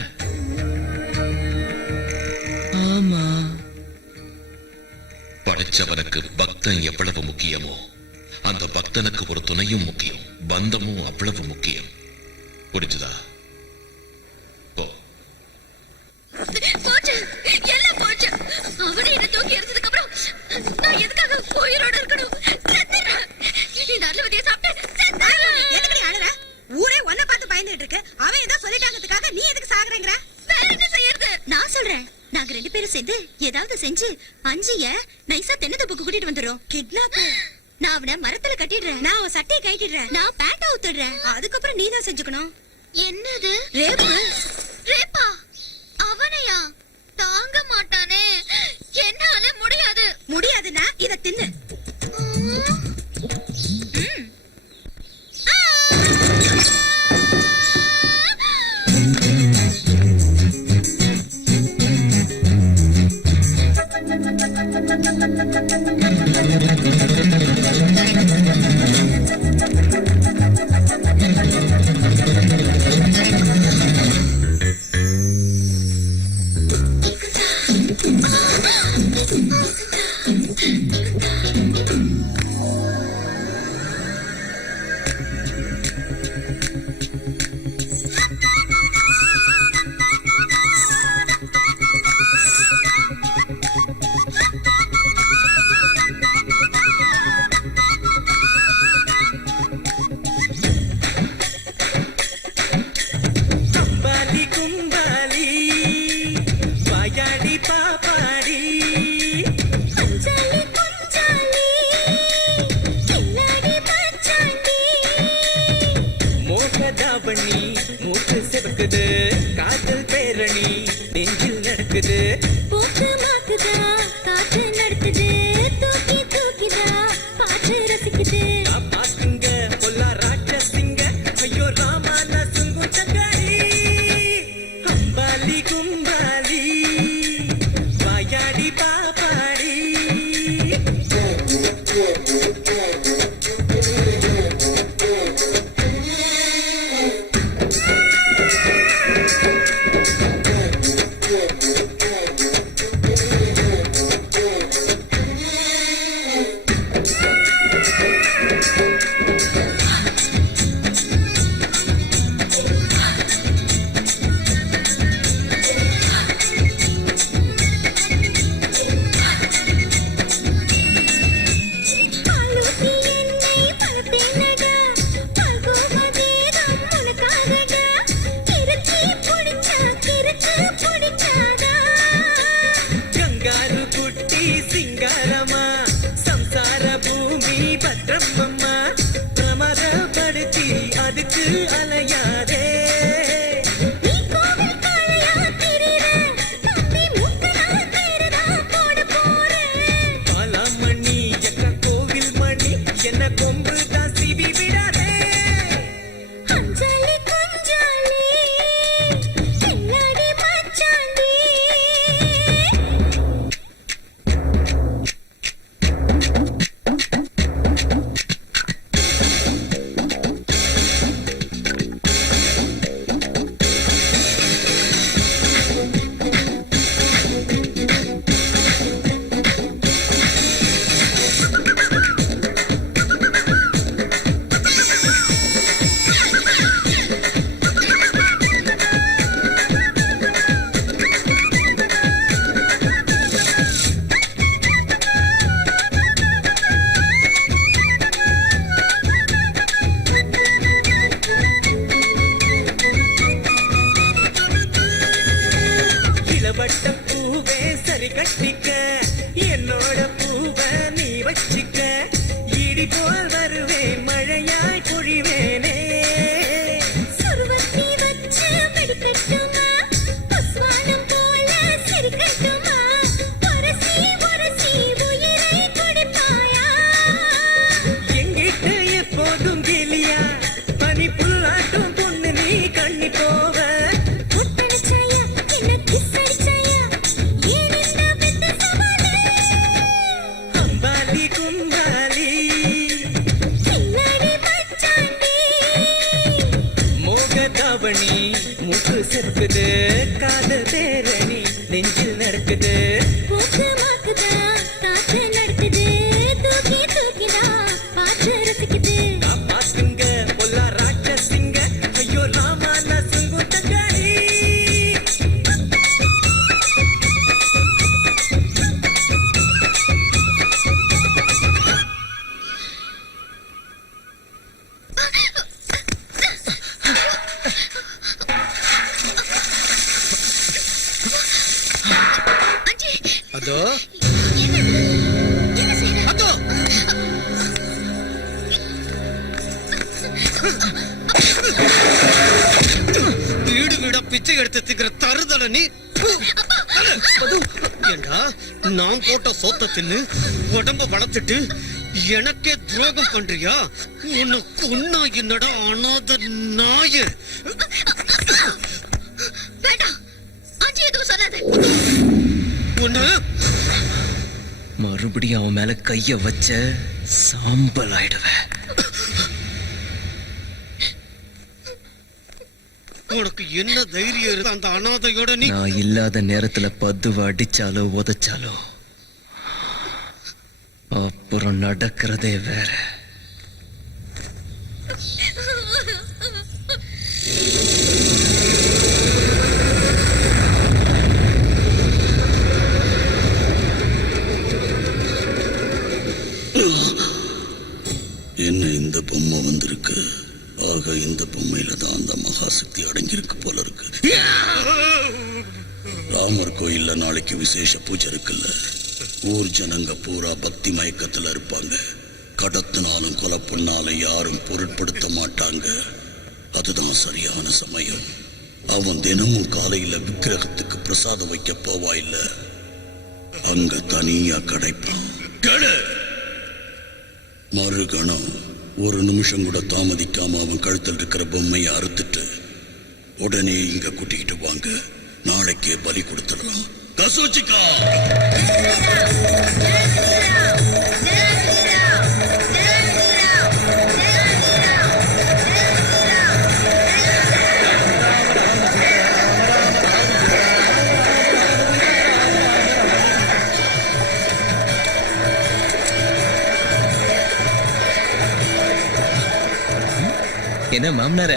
ஆமா. படைச்சவனுக்கு பக்தன் எவ்வளவு முக்கியமோ அந்த பக்தனுக்கு ஒரு துணையும் முக்கியம், பந்தமும் அவ்வளவு முக்கியம். புரிஞ்சுதா? போச்சு, எல்லாம் போச்சு. அவனை என்ன தூக்கி எறிஞ்சதுக்கு அப்புறம் நான் எதுக்காக உயிரோட இருக்கணும்? இந்த அலுவதியை சாப்பிட்டு எதுக்கு அழற? ஊரே ஒன்ன பார்த்து பயந்துட்டு இருக்கு. அவன் ஏதோ சொல்லிட்டாங்கிறதுக்காக நீ எதுக்கு சாகுறேங்கற? வேற என்ன செய்யறது? நான் சொல்றேன், நாங்க 2 பேரும் சேர்ந்து ஏதாவது செஞ்சு அஞ்சிய நைசா தென்னந்தோப்புக்கு கூட்டிட்டு வந்துரும். கிட்னாப். நான் அவனை மரத்துல கட்டிடுறேன். நான் அவன் சட்டையை கட்டிடுறேன். நான் பேண்ட் அவுத்துடுறேன். அதுக்கப்புறம் நீ தான் செஞ்சுக்கணும். என்னது ரேப்? ரேப்பா? அவனையா? தாங்க மாட்டானே. என்னால முடியாது. முடியாதுன்னா இத தின்னு. காதல் பேரணி நெஞ்சில் நடக்குது. போக்கு மாக்குதா, காற்று நடக்குது. தூக்கி தூக்கிதா, காற்று ரசிக்குது. பாத்துங்க பொல்லா ராட்சசிங்க, ஐயோ ராமா நசுங்கு தங்காளி. அம்பாலி கும்பாலி வாயாடி பாப்பாடி. இளவட்ட பூவே சரி கட்டிக்க என்னோட பூவை நீ வச்சிக்க இடி போல் வருவேன் மழையாய் பொழிவேனே சுருவத்தி வச்சு வெடிக்கட்டுமா புஸ்வானம் போல சிரிக்கட்டுமா உரசி உரசி உயிரை கொடுப்பாயா எங்கிட்ட எப்போதும் கிளியா பனி புல்லாட்டும் பொண்ணு நீ கண்ணி போவ முத்தடிச்சாயா என்ன கிஸ் அடிச்சாயா ஏன் என்ன பெத்த சவாலே அம்பாலி கும்பாலி கில்லாடி மச்சாண்டி மோகதாவணி மூக்கு செருக்குது காதல் பேரணி நெஞ்சில் நடக்குது போக்கு மாக்குதா காத்து நடக்குது தூக்கி தூக்கினா பாத்து ரசிக்குது காப்பாத்துங்க பொல்லா ராட்சசிங்க ஐயோ ராமா நான் சுங்கு தங்காளி அஜி அதோ என்ன செய்யற அதோ வீடு வீடா பிச்சை எடுத்து திங்கிற தருதல நீ ஏண்டா நான் போட்ட சோத்த தின்னு உடம்ப வளர்த்துட்டு எனக்கே துரோகம் பண்றியா உனக்கு உன்னா என்னடா அனாத நாய வேண்டாம் அஜி எதுவும் சொல்லாத உன்ன மறுபடியும் அவன் மேல கைய வச்ச சாம்பல் ஆயிடுவேன் உனக்கு என்ன தைரியம் இருக்கு அந்த அனாதையோட நீ நான் இல்லாத நேரத்துல பதுவ அடிச்சாலோ உதைச்சாலோ அப்புறம் நடக்கிறதே வேற என்ன இந்த பொம்மை வந்திருக்கு ஆக இந்த பொம்மையில தான் அந்த மகாசக்தி அடங்கியிருக்கு போல இருக்கு ராமர் கோயில்ல நாளைக்கு விசேஷ பூஜை இருக்குல்ல ஊர் ஜனங்க பூரா பக்தி மயக்கத்துல இருப்பாங்க கடத்தினாலும் கொலை பண்ணாலும் யாரும் பொருட்படுத்த மாட்டாங்க அதுதான் சரியான சமயம் அவன் தினமும் காலையில விக்கிரகத்துக்கு பிரசாதம் வைக்க போவா இல்ல அங்க தனியா கிடைப்பான் மறுகணம் ஒரு நிமிஷம் கூட தாமதிக்காம அவன் கழுத்தில் இருக்கிற பொம்மையை அறுத்துட்டு உடனே இங்க கூட்டிக்கிட்டு வாங்க நாளைக்கே பலி கொடுத்துடலாம் கசோச்சிக்கா என்ன மாமனார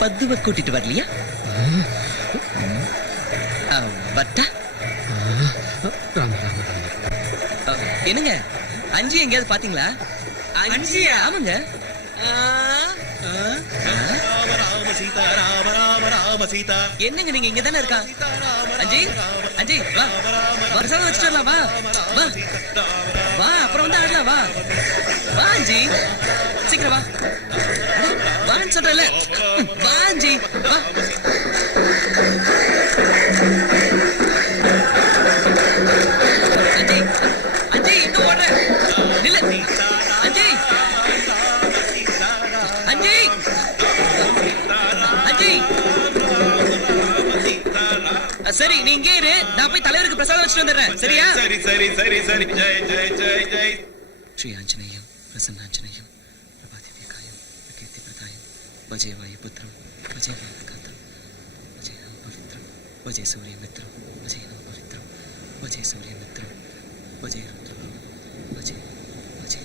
பத்துவ கூட்டிட்டு வரலையா வட்டா என்னங்க அஞ்சி எங்கேயாவது பாத்தீங்களா அஞ்சியா ஆமாங்க என்னங்க நீங்க இங்க தானே இருக்கா அஞ்சி அஞ்சி வா பிரசாதம் வச்சுட்டு வரலாம் வா வா வா அப்புறம் வந்து ஆடலாம் வா வா அஞ்சி சீக்கிரம் வா வான்னு சொல்றல வா அஞ்சி வா அஞ்சி அஞ்சி இங்க ஓடுற நில்லு அஞ்சி அஞ்சி அஞ்சி சரி நீ இங்கே இரு நான் போய் தலைவருக்கு பிரசாதம் வச்சுட்டு வந்துடுறேன் சரியா சரி சரி சரி சரி ஜெய் ஜெய் ஜெய் ஜெய் ஸ்ரீ ஆஞ்சநேயம் பிரசன்னாஞ்சநேயம் பிரபாதிவ்யகாயம் பிரகீர்த்தி பிரதாயம் வஜே வாயுபுத்திரம் வஜே வேதகாந்தம் வஜே நவ பவித்ரம் வஜே சூரியமித்ரம் வஜே நவ பவித்ரம் வஜே சூரியமித்ரம் வஜே ருத்ரம் வஜே வஜே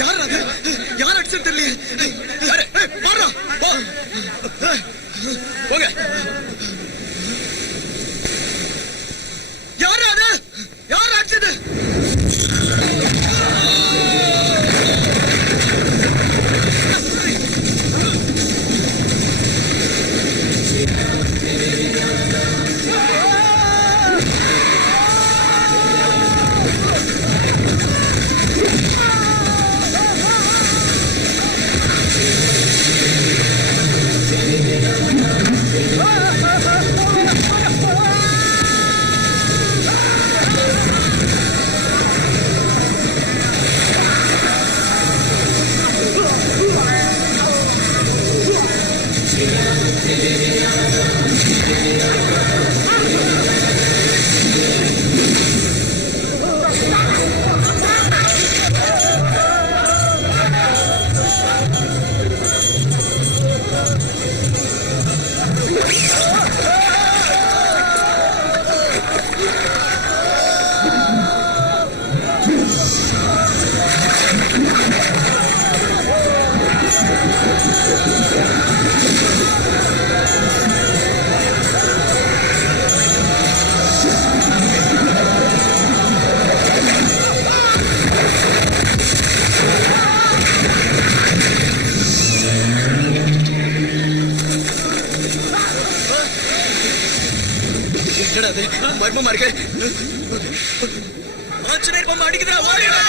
யார் அது? யார் அடிச்சது தெரியல. போங்க. யார் அது? யார் அடிச்சது? மர்மமா இருக்கு. ஆஞ்சநேயர் பொம்மை அடிக்குதா? ஓடிடுறா.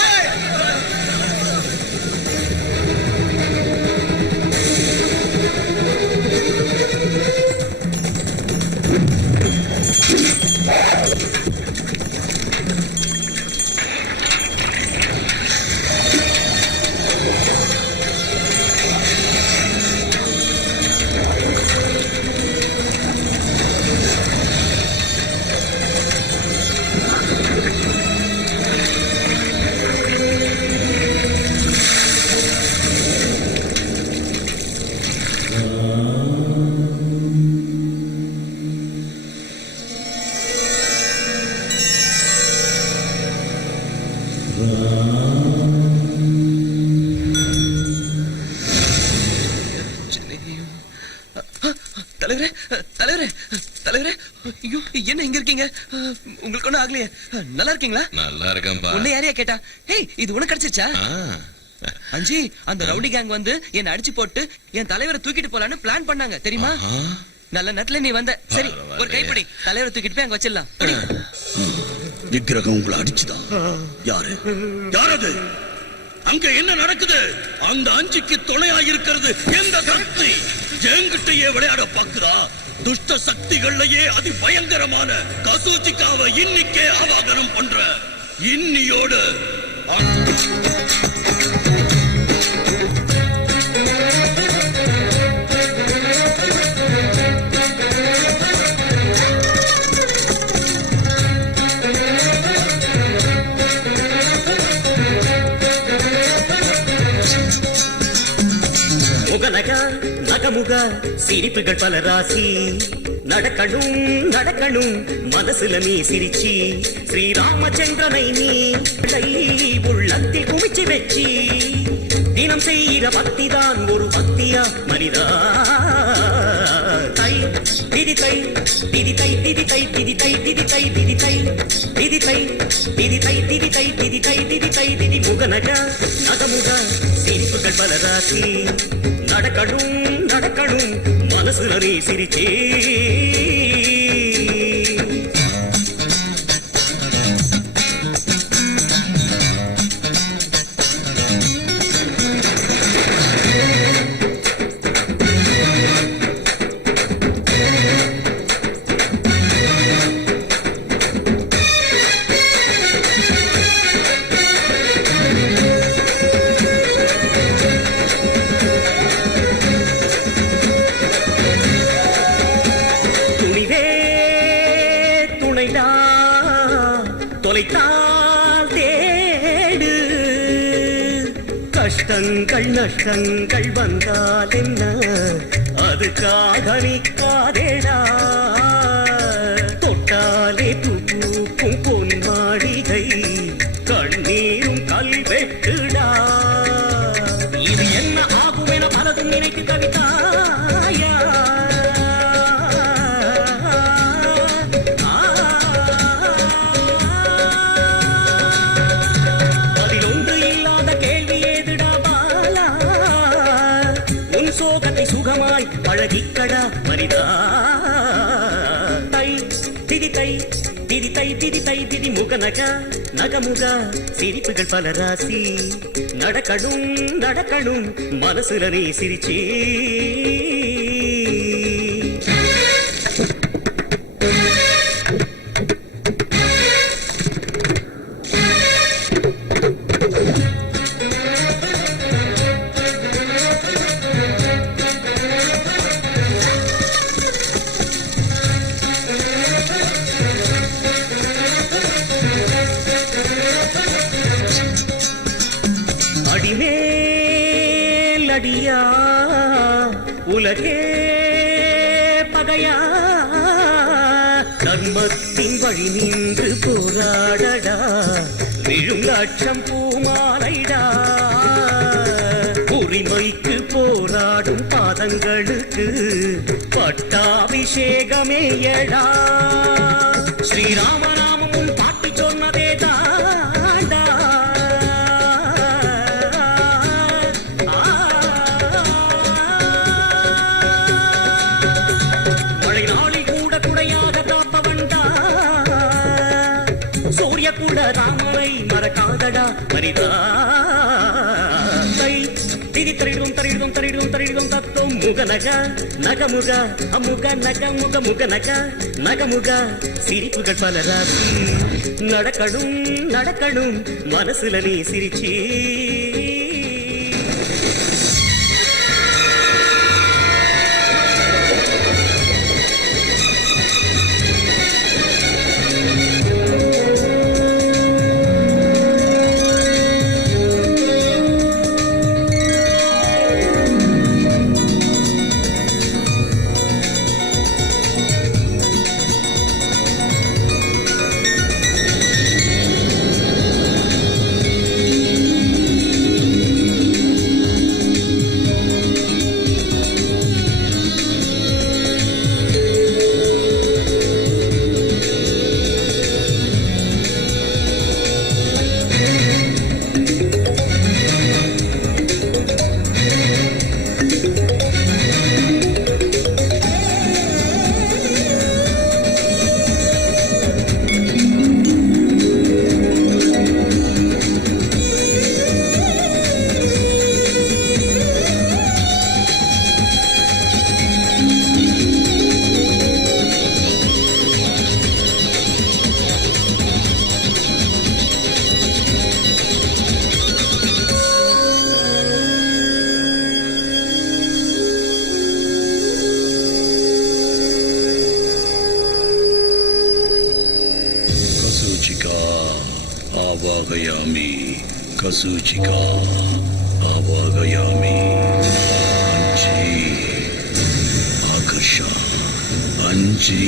தலைவரே, தலைவரே, தலைவரே, ஐயோ, என்ன இங்க இருக்கீங்க? உங்களுக்கு ஒண்ணும் ஆகலையே? நல்லா இருக்கீங்களா? நல்லா இருக்கேன்பா. உன்னை யாரையா கேட்டா? ஹேய், இது உனக்கு கிடைச்சிருச்சா? அஞ்சி, அந்த ரவுடி கேங் வந்து என்ன அடிச்சு போட்டு என் தலைவரை தூக்கிட்டு போலான்னு பிளான் பண்ணாங்க, தெரியுமா? நல்ல நேரத்துல நீ வந்த. சரி, ஒரு கைப்பிடி, தலைவரை தூக்கிட்டு போய் அங்க வச்சிடலாம். விக்கிரகம் உங்களை அடிச்சுதான். யாரு? யாரது? அங்க என்ன நடக்குது? அந்த அஞ்சுக்கு துணையா இருக்கிறது எந்த சக்தி? என்கிட்டயே விளையாட பாக்குறா? துஷ்ட சக்திகள்லயே அதி பயங்கரமான கசூச்சிக்காவை இன்னிக்கே ஆவாகனம் பண்ற இன்னியோடு முகநகா நகமுக சிரிப்புகள் பல ராசி நடக்கணும் நடக்கணும் மனசுல நீ சிரிச்சி ஸ்ரீராமச்சந்திரனை நீ உள்ளத்தில் குமிச்சு வச்சி தினம் செய்கிற பக்திதான் ஒரு பக்தியா மனிதா. தை திதி தை திதி தை திதி தை திதி தை திதி தை திதி தை திதி தை திதி தை திதி தை திதி தை திதி தை திதி முகநகா நகமுக சிரிப்புகள் பல ராசி நடக்கணும் நடக்கணும் மனசுல நீ சிரிச்சே தொலைத்தால் தேடு கஷ்டங்கள் நஷ்டங்கள் வந்தால் என்ன அதுக்காக நிற்காதேடா தொட்டாலே பூக்கும் பொன் மாளிகை கண்ணீரும் கல்வெட்டுடா இது என்ன ஆகும் என பலதும் நினைத்து தவித்தாயா சுகமாய் பழகிக்கடா மனிதா தை திதி தை திதி தை திதி தை திதி முகநக நகமுக சிரிப்புகள் பல ராசி நடக்கணும் நடக்கணும் மனசுல நீ சிரிச்சே அடியா உலகே பகையா தர்மத்தின் வழி நின்று போராடடா விழும் லட்சம் பூமாலைடா உரிமைக்கு போராடும் பாதங்களுக்கு பட்டாபிஷேகமேயடா ஸ்ரீராமநாமம் உன் பாட்டி சொன்னதே தாண்டா மழை நாளில் கூட குடையாக காப்பவன்டா சூரிய கூட ராமனை மறக்காதடா மரிதா திரித்தரிடும் தரிடும் தரிடும் தரிடும் தத்துவம் முகநக நகமுக அமுக நகமுக முகநக நகமுக சிரிப்புகள் பல ராசி நடக்கணும் நடக்கணும் மனசுல நீ சிரிச்சி आवागयामि कसूचिका आवागयामि अंजी आकर्षा अंजी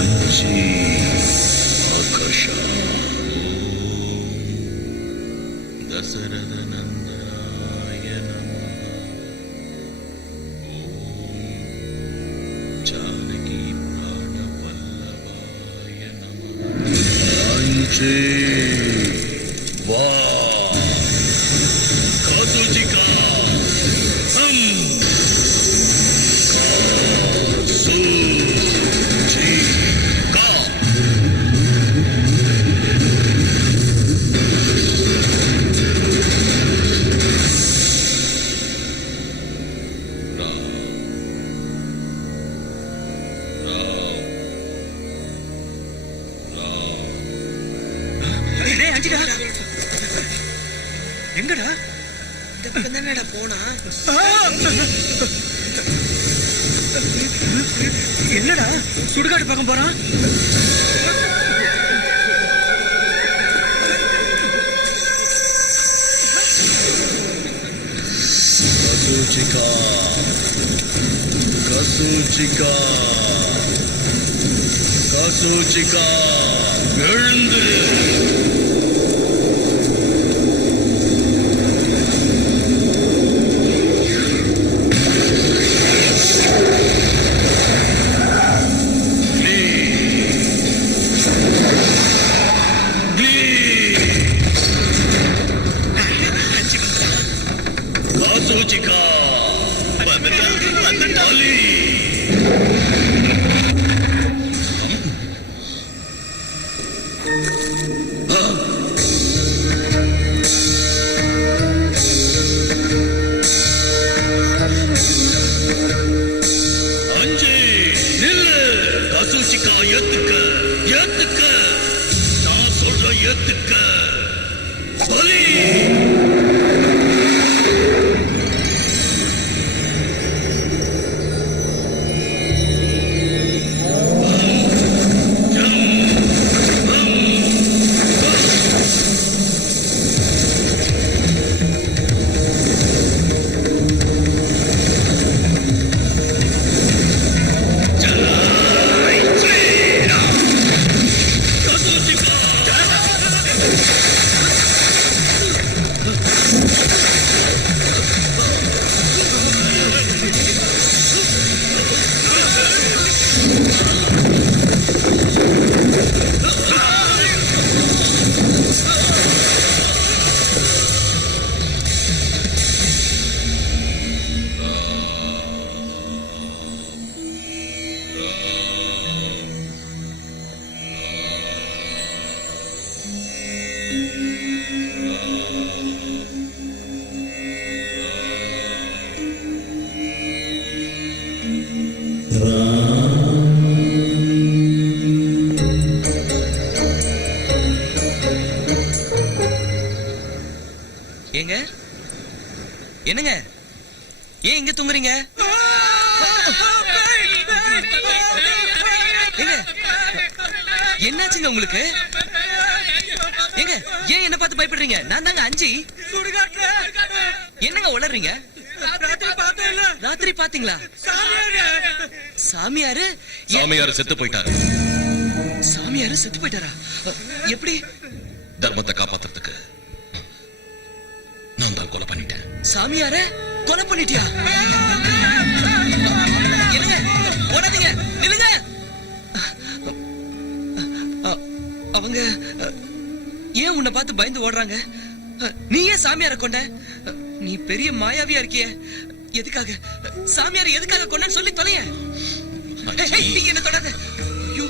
अंजी आकर्षा दशरथ नंदनाय नमः जानकी प्राण वल्लभाय नमः अंजी எங்கடா? இந்த பக்கம் தானடா போனா. என்னடா சுடுகாடு பக்கம் போறான்? கசூச்சிகா கசூச்சிகா கசூச்சிகா எழுந்து கசூச்சிகா பலி அஞ்சு நில்லு கசூச்சிகா ஏத்துக்க ஏத்துக்க நான் சொல்ற ஏத்துக்க பலி ஏங்க என்னங்க ஏன் இங்க தூங்குறீங்க? ஏங்க என்னாச்சுங்க உங்களுக்கு? ஏங்க ஏன் என்ன பார்த்து பயப்படுறீங்க? நான் தாங்க அஞ்சி. என்னங்க உளறீங்க? ராத்திரி பாத்தீங்களா? சாமியாரு சாமியார் செத்து போயிட்டாரு. சாமியாரு செத்து போயிட்டாரா? எப்படி? தர்மத்தை காப்பாத்துறதுக்கு நான் தான் கொலை பண்ணிட்டேன். சாமியார கொலை பண்ணிட்டியா? என்னங்க ஓடாதீங்க, நில்லுங்க. அவங்க ஏன் உன்னை பார்த்து பயந்து ஓடுறாங்க? நீ ஏன் சாமியார கொண்ட? நீ பெரிய மாயாவியா இருக்கிய. எதுக்காக சாமியார் எதுக்காக கொண்டன்னு சொல்லி தொலைய. என்ன தொடாத. ஐயோ,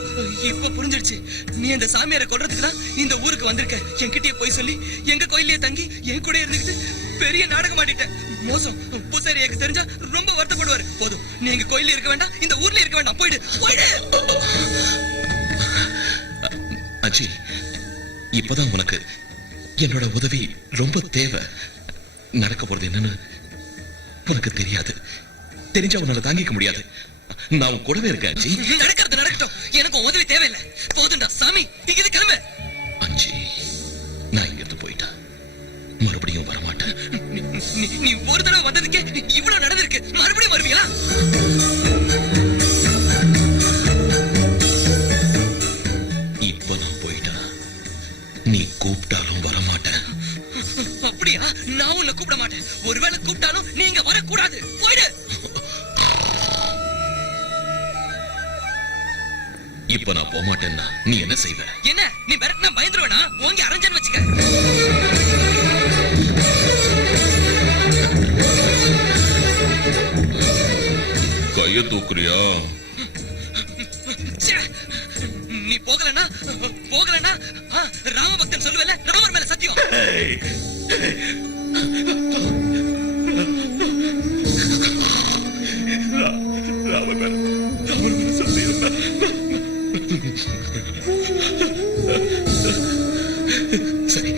இப்ப புரிஞ்சிடுச்சு. நீ அந்த சாமியாரை கொல்றதுக்கு தான் இந்த ஊருக்கு வந்திருக்க. என்கிட்டயே போய் சொல்லி எங்க கோயிலே தங்கி என் கூட இருந்துக்கிட்டு பெரிய நாடகம் ஆடிட்ட. மோசம். பூசாரி எனக்கு தெரிஞ்சா ரொம்ப வருத்தப்படுவாரு. போதும், நீ எங்க கோயில இருக்க வேண்டாம், இந்த ஊர்ல இருக்க வேண்டாம். போயிடு போயிடு. அஜி, இப்பதான் உனக்கு என்னோட உதவி ரொம்ப தேவை. நடக்க போறது என்னன்னு உனக்கு தெரியாது. தெரிஞ்சா உன்னால தாங்கிக்க முடியாது. நான் உன் கூடவே இருக்கேன் அஜி. நடக்கிறது நடக்கட்டும், எனக்கு உதவி தேவையில்லை. போதுண்டா சாமி, இங்க கிளம்பு. அஞ்சி, நான் இங்க இருந்து போயிட்டா மறுபடியும் வரமாட்டேன். நீ ஒரு தடவை வந்ததுக்கே இவ்வளவு நடந்திருக்கு, மறுபடியும் வருவீங்களா? இப்ப நான் போயிட்டா நீ கூப்பிட்டாலும் வரமாட்டேன். அப்படியா? நான் உன்னை கூப்பிட மாட்டேன். ஒருவேளை கூப்பிட்டாலும் நீங்க வரக்கூடாது. போயிடு. இப்ப நான் போக மாட்டேன்னா நீ என்ன செய்வ? என்ன நீ மிரட்டினா பயந்துருவேனா? ஓங்கி அரஞ்சன் வச்சுக்க. கைய தூக்குறியா? நீ போகலன்னா ராமபக்தன் சொல்லுவல, ராமர் மேல சத்தியம். சரி,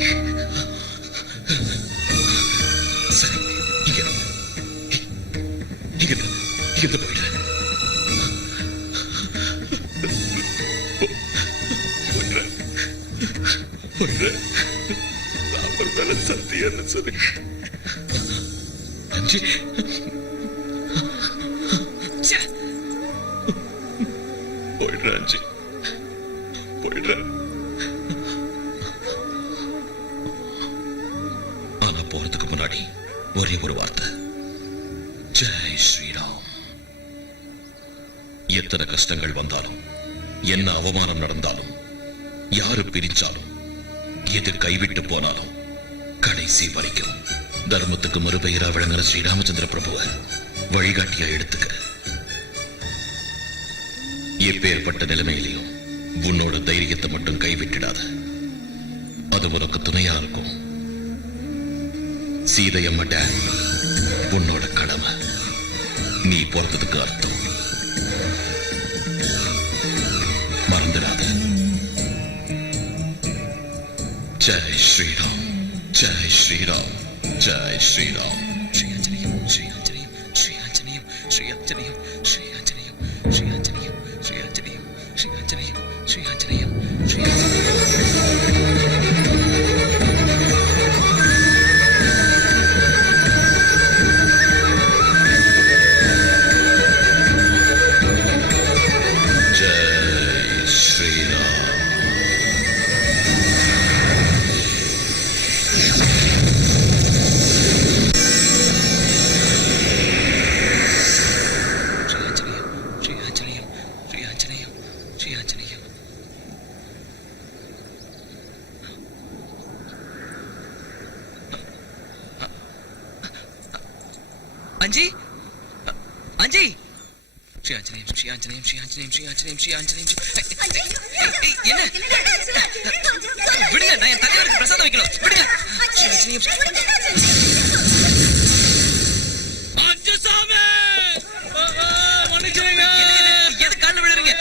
இருந்து போயிடு. ராமர் மேல சத்தியம்னு சொல்லி அஞ்சு போயிடுற அஞ்சு போயிடுற. ஆனா போறதுக்கு முன்னாடி ஒரே ஒரு வார்த்தை, ஜெய் ஸ்ரீராம். எத்தனை கஷ்டங்கள் வந்தாலும், என்ன அவமானம் நடந்தாலும், யாரு பிரிச்சாலும், எது கைவிட்டு போனாலும், கடைசி வரைக்கும் தர்மத்துக்கு மறுபெயரா விளங்குற ஸ்ரீராமச்சந்திர பிரபுவை வழிகாட்டியா எடுத்துக்க. எப்பேற்பட்ட நிலைமையிலையும் உன்னோட தைரியத்தை மட்டும் கைவிட்டுடாத. அது உனக்கு துணையா இருக்கும். சீதையம்ம டேம் உன்னோட கடமை. நீ பிறந்ததுக்கு அர்த்தம். மறந்துடாத. ஜெய் ஸ்ரீராம், ஜெய் ஸ்ரீராம், ஜெய் ஸ்ரீராம். ஸ்ரீ ஆஞ்சநேயம், ஸ்ரீ ஆஞ்சநேயம், ஸ்ரீ ஆஞ்சநேயம், ஸ்ரீ ஆஞ்சநேயம், ஸ்ரீ ஆஞ்சநேயம், ஸ்ரீ ஆஞ்சநேயம், ஸ்ரீ ஆஞ்சநேயம், ஸ்ரீ ஆஞ்சநேயம், ஸ்ரீ ஆஞ்சநேயம், ஸ்ரீ அஞ்சி அஞ்சி ஸ்ரீ ஆஞ்சநேயம், ஸ்ரீ ஆஞ்சநேயம், ஸ்ரீ ஆஞ்சநேயம், ஸ்ரீ ஆஞ்சநேயம், ஸ்ரீ ஆஞ்சநேயம். என்ன விடுங்க, நான் என் தலைவருக்கு பிரசாதம் வைக்கணும். விடுங்க. ஸ்ரீ ஆஞ்சநேயம். அஞ்சு சாமி மன்னிச்சிருங்க. எது கால்ல விழுறீங்க?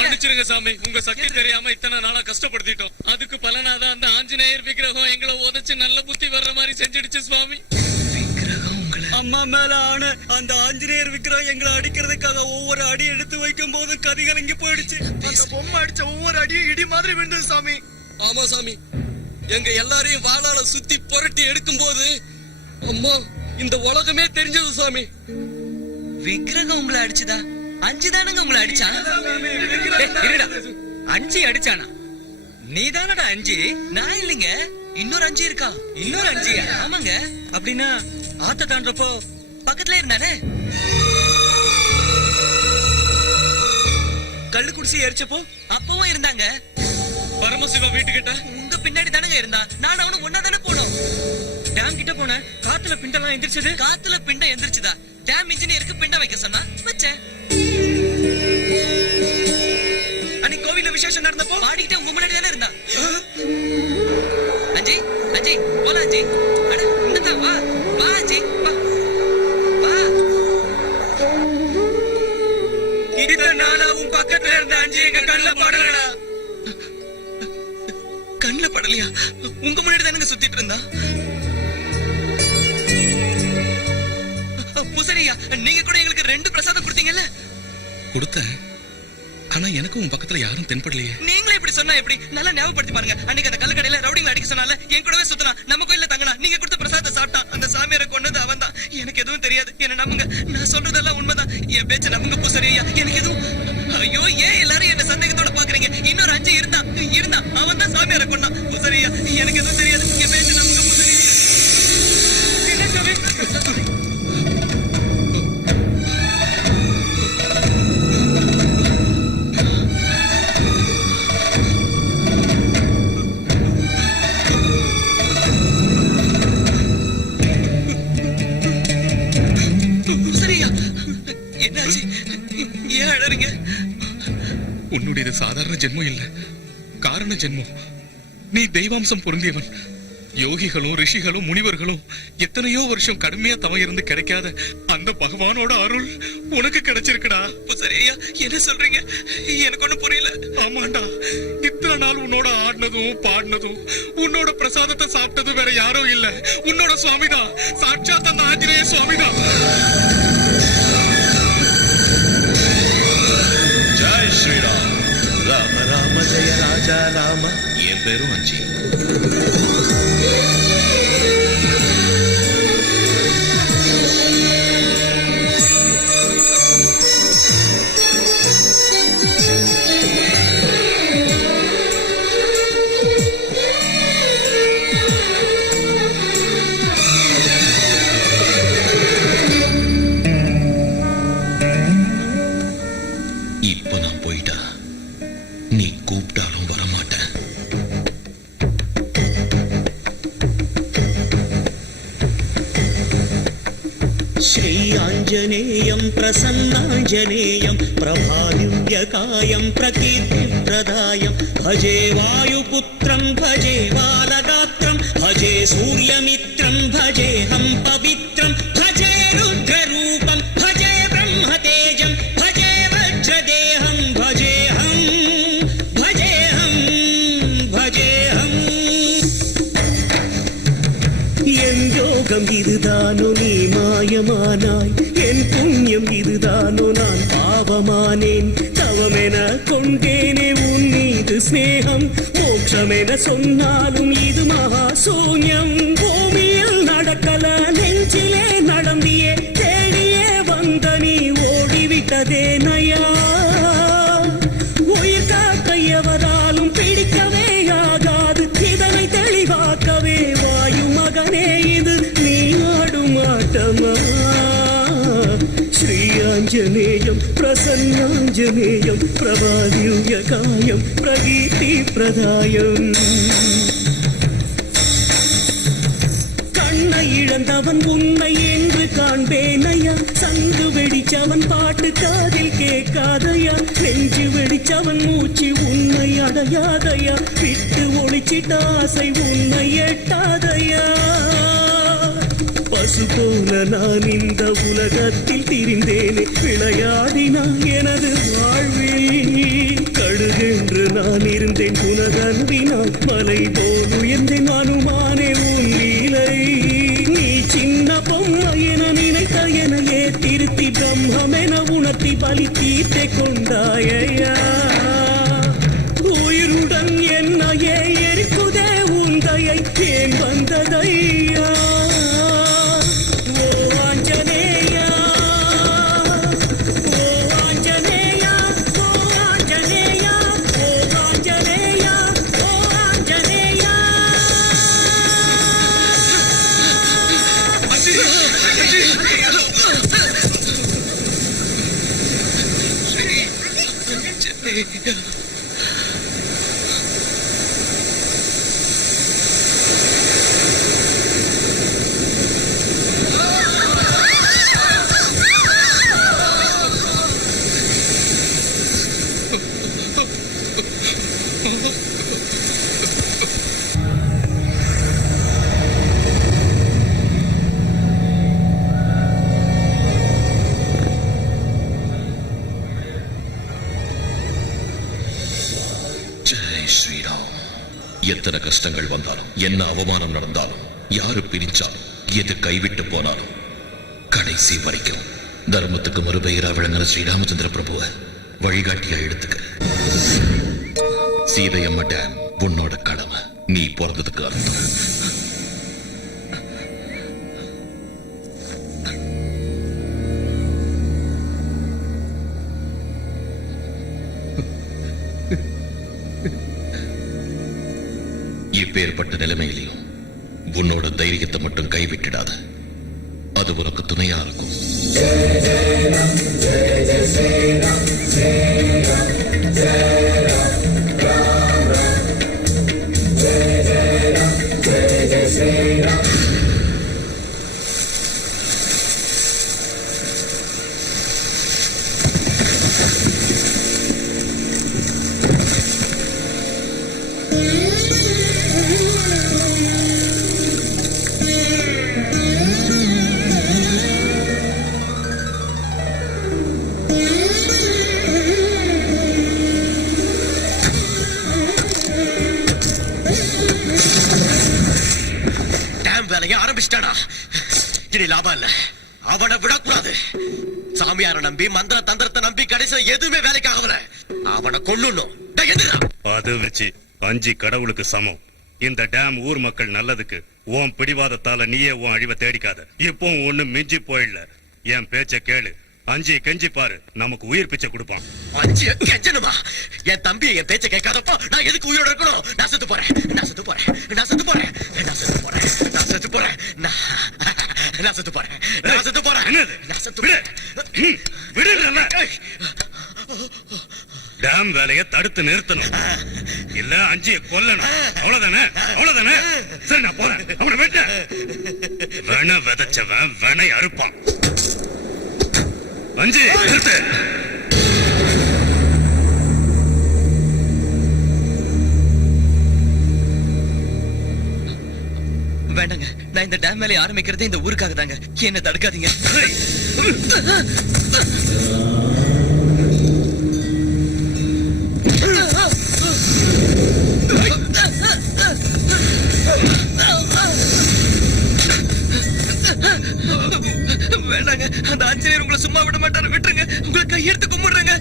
மன்னிச்சிருங்க சாமி, உங்க சக்தி தெரியாம இத்தனை நாளா கஷ்டப்படுத்திட்டோம். அதுக்கு பலனாதான் அந்த ஆஞ்சநேயர் விக்கிரகம் எங்களை உதச்சு நல்ல புத்தி வர்ற மாதிரி செஞ்சிடுச்சு சுவாமி. அம்மா மேல ஆன அந்த ஆஞ்சநேயர் விக்கிரகம் எங்களை அடிக்கிறதுக்காக ஒவ்வொரு அடி எடுத்து வைக்கும் போது கதி கலங்கி போயிடுச்சு. அந்த பொம்மை அடிச்ச ஒவ்வொரு அடியும் இடி மாதிரி விழுந்தது சாமி. ஆமா சாமி, எங்க எல்லாரையும் வாளால சுத்தி புரட்டி எடுக்கும் போது அம்மா இந்த உலகமே தெரிஞ்சது சாமி. விக்கிரகம் உங்களை அடிச்சுதா? அஞ்சுதானுங்க உங்களை அடிச்சா? அஞ்சு அடிச்சானா? நீதானடா அஞ்சு? நான் இல்லைங்க, இன்னொரு அஞ்சு இருக்கா. இன்னொரு அஞ்சியா? ஆமாங்க. அப்படின்னா ஆத்த தாண்டப்போ பக்கத்துல இருந்தானே. கள்ளு குடிச்சு எரிச்சப்போ அப்பவும் இருந்தாங்க. பரமசிவா வீட்டுக்கிட்ட உங்க பின்னாடி தானங்க இருந்தா. நான் அவனும் ஒன்னா தானே போனோம். டேம் கிட்ட போன காத்துல பிண்டெல்லாம் எந்திரிச்சது. காத்துல பிண்டம் எந்திரிச்சுதா? டேம் இன்ஜினியருக்கு பிண்டம் வைக்க சொன்னா வச்சேன். அன்னைக்கு கோவில்ல விசேஷம் நடந்தப்போ பாடிக்கிட்டே உங்க முன்னாடி தானே இருந்தா. அஜி அஜி போலாம் அஜி. அட இந்ததான் வா வா அஜி வா வா. இத்தனை நாளா உன் பக்கத்துல இருந்த அஞ்சி எங்க கண்ணுல படலடா. கண்ணுல படலையா? உங்க முன்னாடி தானுங்க சுத்திட்டு இருந்தா. பூசரியா, நீங்க கூட எங்களுக்கு 2 பிரசாதம் கொடுத்தீங்கல்ல? கொடுத்தேன். ஆனா எனக்கும் உன் பக்கத்துல யாரும் தென்படலையே. நீங்களே இப்படி சொன்னா எப்படி? நல்லா ஞாபகப்படுத்தி பாருங்க. அன்னைக்கு அந்த கல்லுக்கடையில ரவுடிங்களை அடிக்க சொன்னால என் கூடவே சுத்தினா. நம்ம கோயில்ல தங்கினா. நீங்க கொடுத்த பிரசாதத்தை சாப்பிட்டான். அந்த சாமியாரை கொண்டது அவன் தான். எனக்கு எதுவும் தெரியாது. என்ன நம்புங்க, நான் சொல்றதெல்லாம் உண்மைதான். என் பேச்ச நம்புங்க பூசரியா. எனக்கு எதுவும். ஐயோ, ஏன் எல்லாரும் என்ன சந்தேகத்தோட பாக்குறீங்க? இன்னொரு அஞ்சு இருந்தா அவன் தான் சாமியாரை கொண்டான். பூசரியா, எனக்கு எதுவும் தெரியாது. என் பேச்ச நம்புங்க பூசரியா. உன்னுடைய சாதாரண ஜென்மம் இல்ல, காரண ஜென்மம். நீ தெய்வாம்சம் பொருந்தியவன். யோகிகளும் ரிஷிகளும் முனிவர்களும் எத்தனையோ வருஷம் கடுமையா தவம் இருந்து கிடைக்காத அந்த பகவானோட அருள் உனக்கு கிடைச்சிருக்குடா. சரியா என்ன சொல்றீங்க? எனக்கு ஒண்ணு புரியல. ஆமாண்டா, இத்தனை நாள் உன்னோட ஆடினதும் பாடினதும் உன்னோட பிரசாதத்தை சாப்பிட்டதும் வேற யாரும் இல்ல, உன்னோட சுவாமிதான். சாட்சாத் அந்த ஆஞ்சநேய சுவாமிதான். ஸ்ரீராம். ராம ராம ஜெய ராஜா ராம. என் பேரும் அஞ்சி. இப்ப நான் போயிட்டா நீ கூப்பிட்டாலும் வரமாட்டேன். श्री आञ्जनेयं प्रसन्नाञ्जनेयं प्रभादिव्यकायं प्रकीर्तिप्रदायं भजे वायुपुत्रं भजे बालगात्रं भजे सूर्यमित्रं भजेऽहं पवित्रं भजे रुद्ररूपं भजे ब्रह्मतेजं भजे वज्रदेहं भजेऽहं என் யோகம் இதுதானோ நீ மாயமானாய், என் புண்ணியம் இதுதானோ நான் பாவமானேன். தவமென கொண்டேனே உன் மீது ஸ்நேகம், மோட்சமென சொன்னாலும் இது மகா சூன்யம். பூமியில் நடக்கல நெஞ்சிலே நடந்தியே, தேடியே வந்த நீ ஓடிவிட்டதே நயா. உயிர் காக்க எவராலும் பிடிக்கவே ஆகாது, இதனை தெளிவாக்கவே வாயு மகனே இது நீ ஆடும் ஆட்டமா. ஸ்ரீ ஆஞ்சநேயம் பிரசன்னாஞ்சநேயம் பிரபாதிவ்யகாயம் பிரகீர்த்தி பிரதாயம். கண்ணை இழந்தவன் உன்னை என்று காண்பேனையா, சங்கு வெடிச்சவன் பாட்டு காதில் கேட்காதையா, நெஞ்சு வெடிச்சவன் மூச்சு உன்னை அடையாதையா, விட்டு ஒளிச்சிட்ட ஆசை உன்னை எட்டாதையா. பசு போல நான் இந்த உலகத்தில் திரிந்தேனே, விளையாடினான் எனது வாழ்வில். கடுகென்று நான் இருந்தேன் உனதன்பினால், மலை போல் உயர்ந்தேன் அனுமானே உன் லீலை. நீ சின்ன பொம்மை என நினைத்த எனையே திருத்தி பிரம்மென உணர்த்தி பலி தீர்த்தை கொண்டாயா. உயிருடன் என்னையே எரிக்குதே உந்தையை ஏன் வந்ததையா. எத்தனை கஷ்டங்கள் வந்தாலும், என்ன அவமானம் நடந்தாலும், யாரு பிரிச்சாலும், எது கைவிட்டு போனாலும், கடைசி வரைக்கும் தர்மத்துக்கு மறுபெயரா விளங்கின ஸ்ரீராமச்சந்திர பிரபுவ வழிகாட்டியா எடுத்துக்க. சீதையம்மா டேம் உன்னோட கடமை, நீ பிறந்ததுக்கு அர்த்தம். இப்பேற்பட்ட நிலைமையிலையும் உன்னோட தைரியத்தை மட்டும் கைவிட்டுடாத, அது உனக்கு துணையா இருக்கும். வேலையை ஆரம்பிச்சிட்டானா? இனி லாபம் இல்ல. அவனை விடக்கூடாது. சாமியார நம்பி மந்திர தந்திரத்தை நம்பி கடைசியில எதுவுமே வேலைக்கு ஆகல. அவனை கொல்லணும். அது வச்சு 5 கடவுளுக்கு சமம். இந்த டேம் ஊர் மக்கள் நல்லதுக்கு. உன் பிடிவாதத்தால நீயே உன் அழிவை தேடிக்காத. இப்போ ஒண்ணு மிஞ்சி போயிடல. என் பேச்ச கேளு. 5 கெஞ்சி பாரு, நமக்கு உயிர் பிச்சை கொடுப்பான். 5 கெஞ்சணுமா? என் தம்பி என் பேச்ச கேட்காதப்போ நான் எதுக்கு உயிரோட இருக்கணும்? நான் செத்து போறேன், நான் செத்து போறேன், நான் செத்து போறேன், நான் செத்து போறேன், நான் செத்து போறேன், நான் செத்து போறேன், நான் செத்து போறேன். என்னது? நான் செத்து போறேன். விடுறல. டேம் வேலையை தடுத்து நிறுத்தணும். இல்ல 5 கொல்லணும். அவ்வளவுதானே? அவ்வளவுதானே? சரி, நான் போறேன். அவனை வெட்ட. வென விதைச்சவன் வெனை அறுப்பான். 5 நிறுத்து. வேண்டாங்க, நான் இந்த டேம் வேலையை ஆரம்பிக்கிறதே இந்த ஊருக்காக தாங்க. என்ன தடுக்காதீங்க. வேண்டாங்க, அந்த ஆஞ்சநேயர் உங்களை சும்மா விட மாட்டாரு. விட்டுருங்க, உங்களை கையெடுத்து கும்பிடுறேங்க.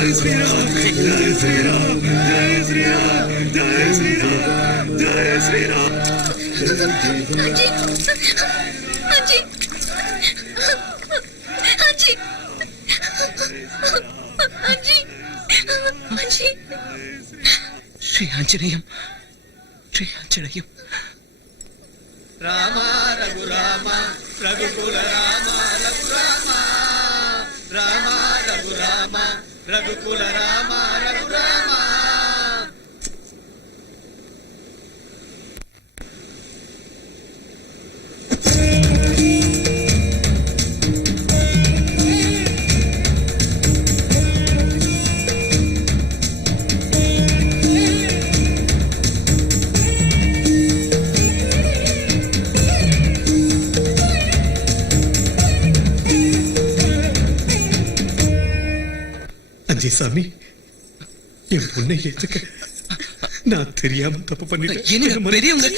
அஜி அஜி அஜி அஜி அஜி ஸ்ரீ ஆஞ்சநேயம், ஸ்ரீ ஆஞ்சநேயம். ராமா ரகுராம ரகுகுல ராம ரகுராம ராமா ரகுராம ரகுகுல ராம ரகுராம. அஞ்சே சாமி, என் பொண்ணை ஏத்துக்க. நான் தெரியாம தப்பு பண்ணிட்டேன். பெரியவங்க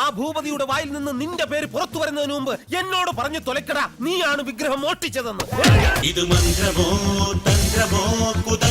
ആ ഭൂപതിയുടെ വായിൽ നിന്ന് നിന്റെ പേര് പുറത്തു വരുന്നതിന് മുമ്പ് എന്നോട് പറഞ്ഞു തൊലക്കടാ, നീയാണ് വിഗ്രഹം മോഷ്ടിച്ചതെന്ന്. ഇത് മന്ത്രമോ തന്ത്രമോ കുത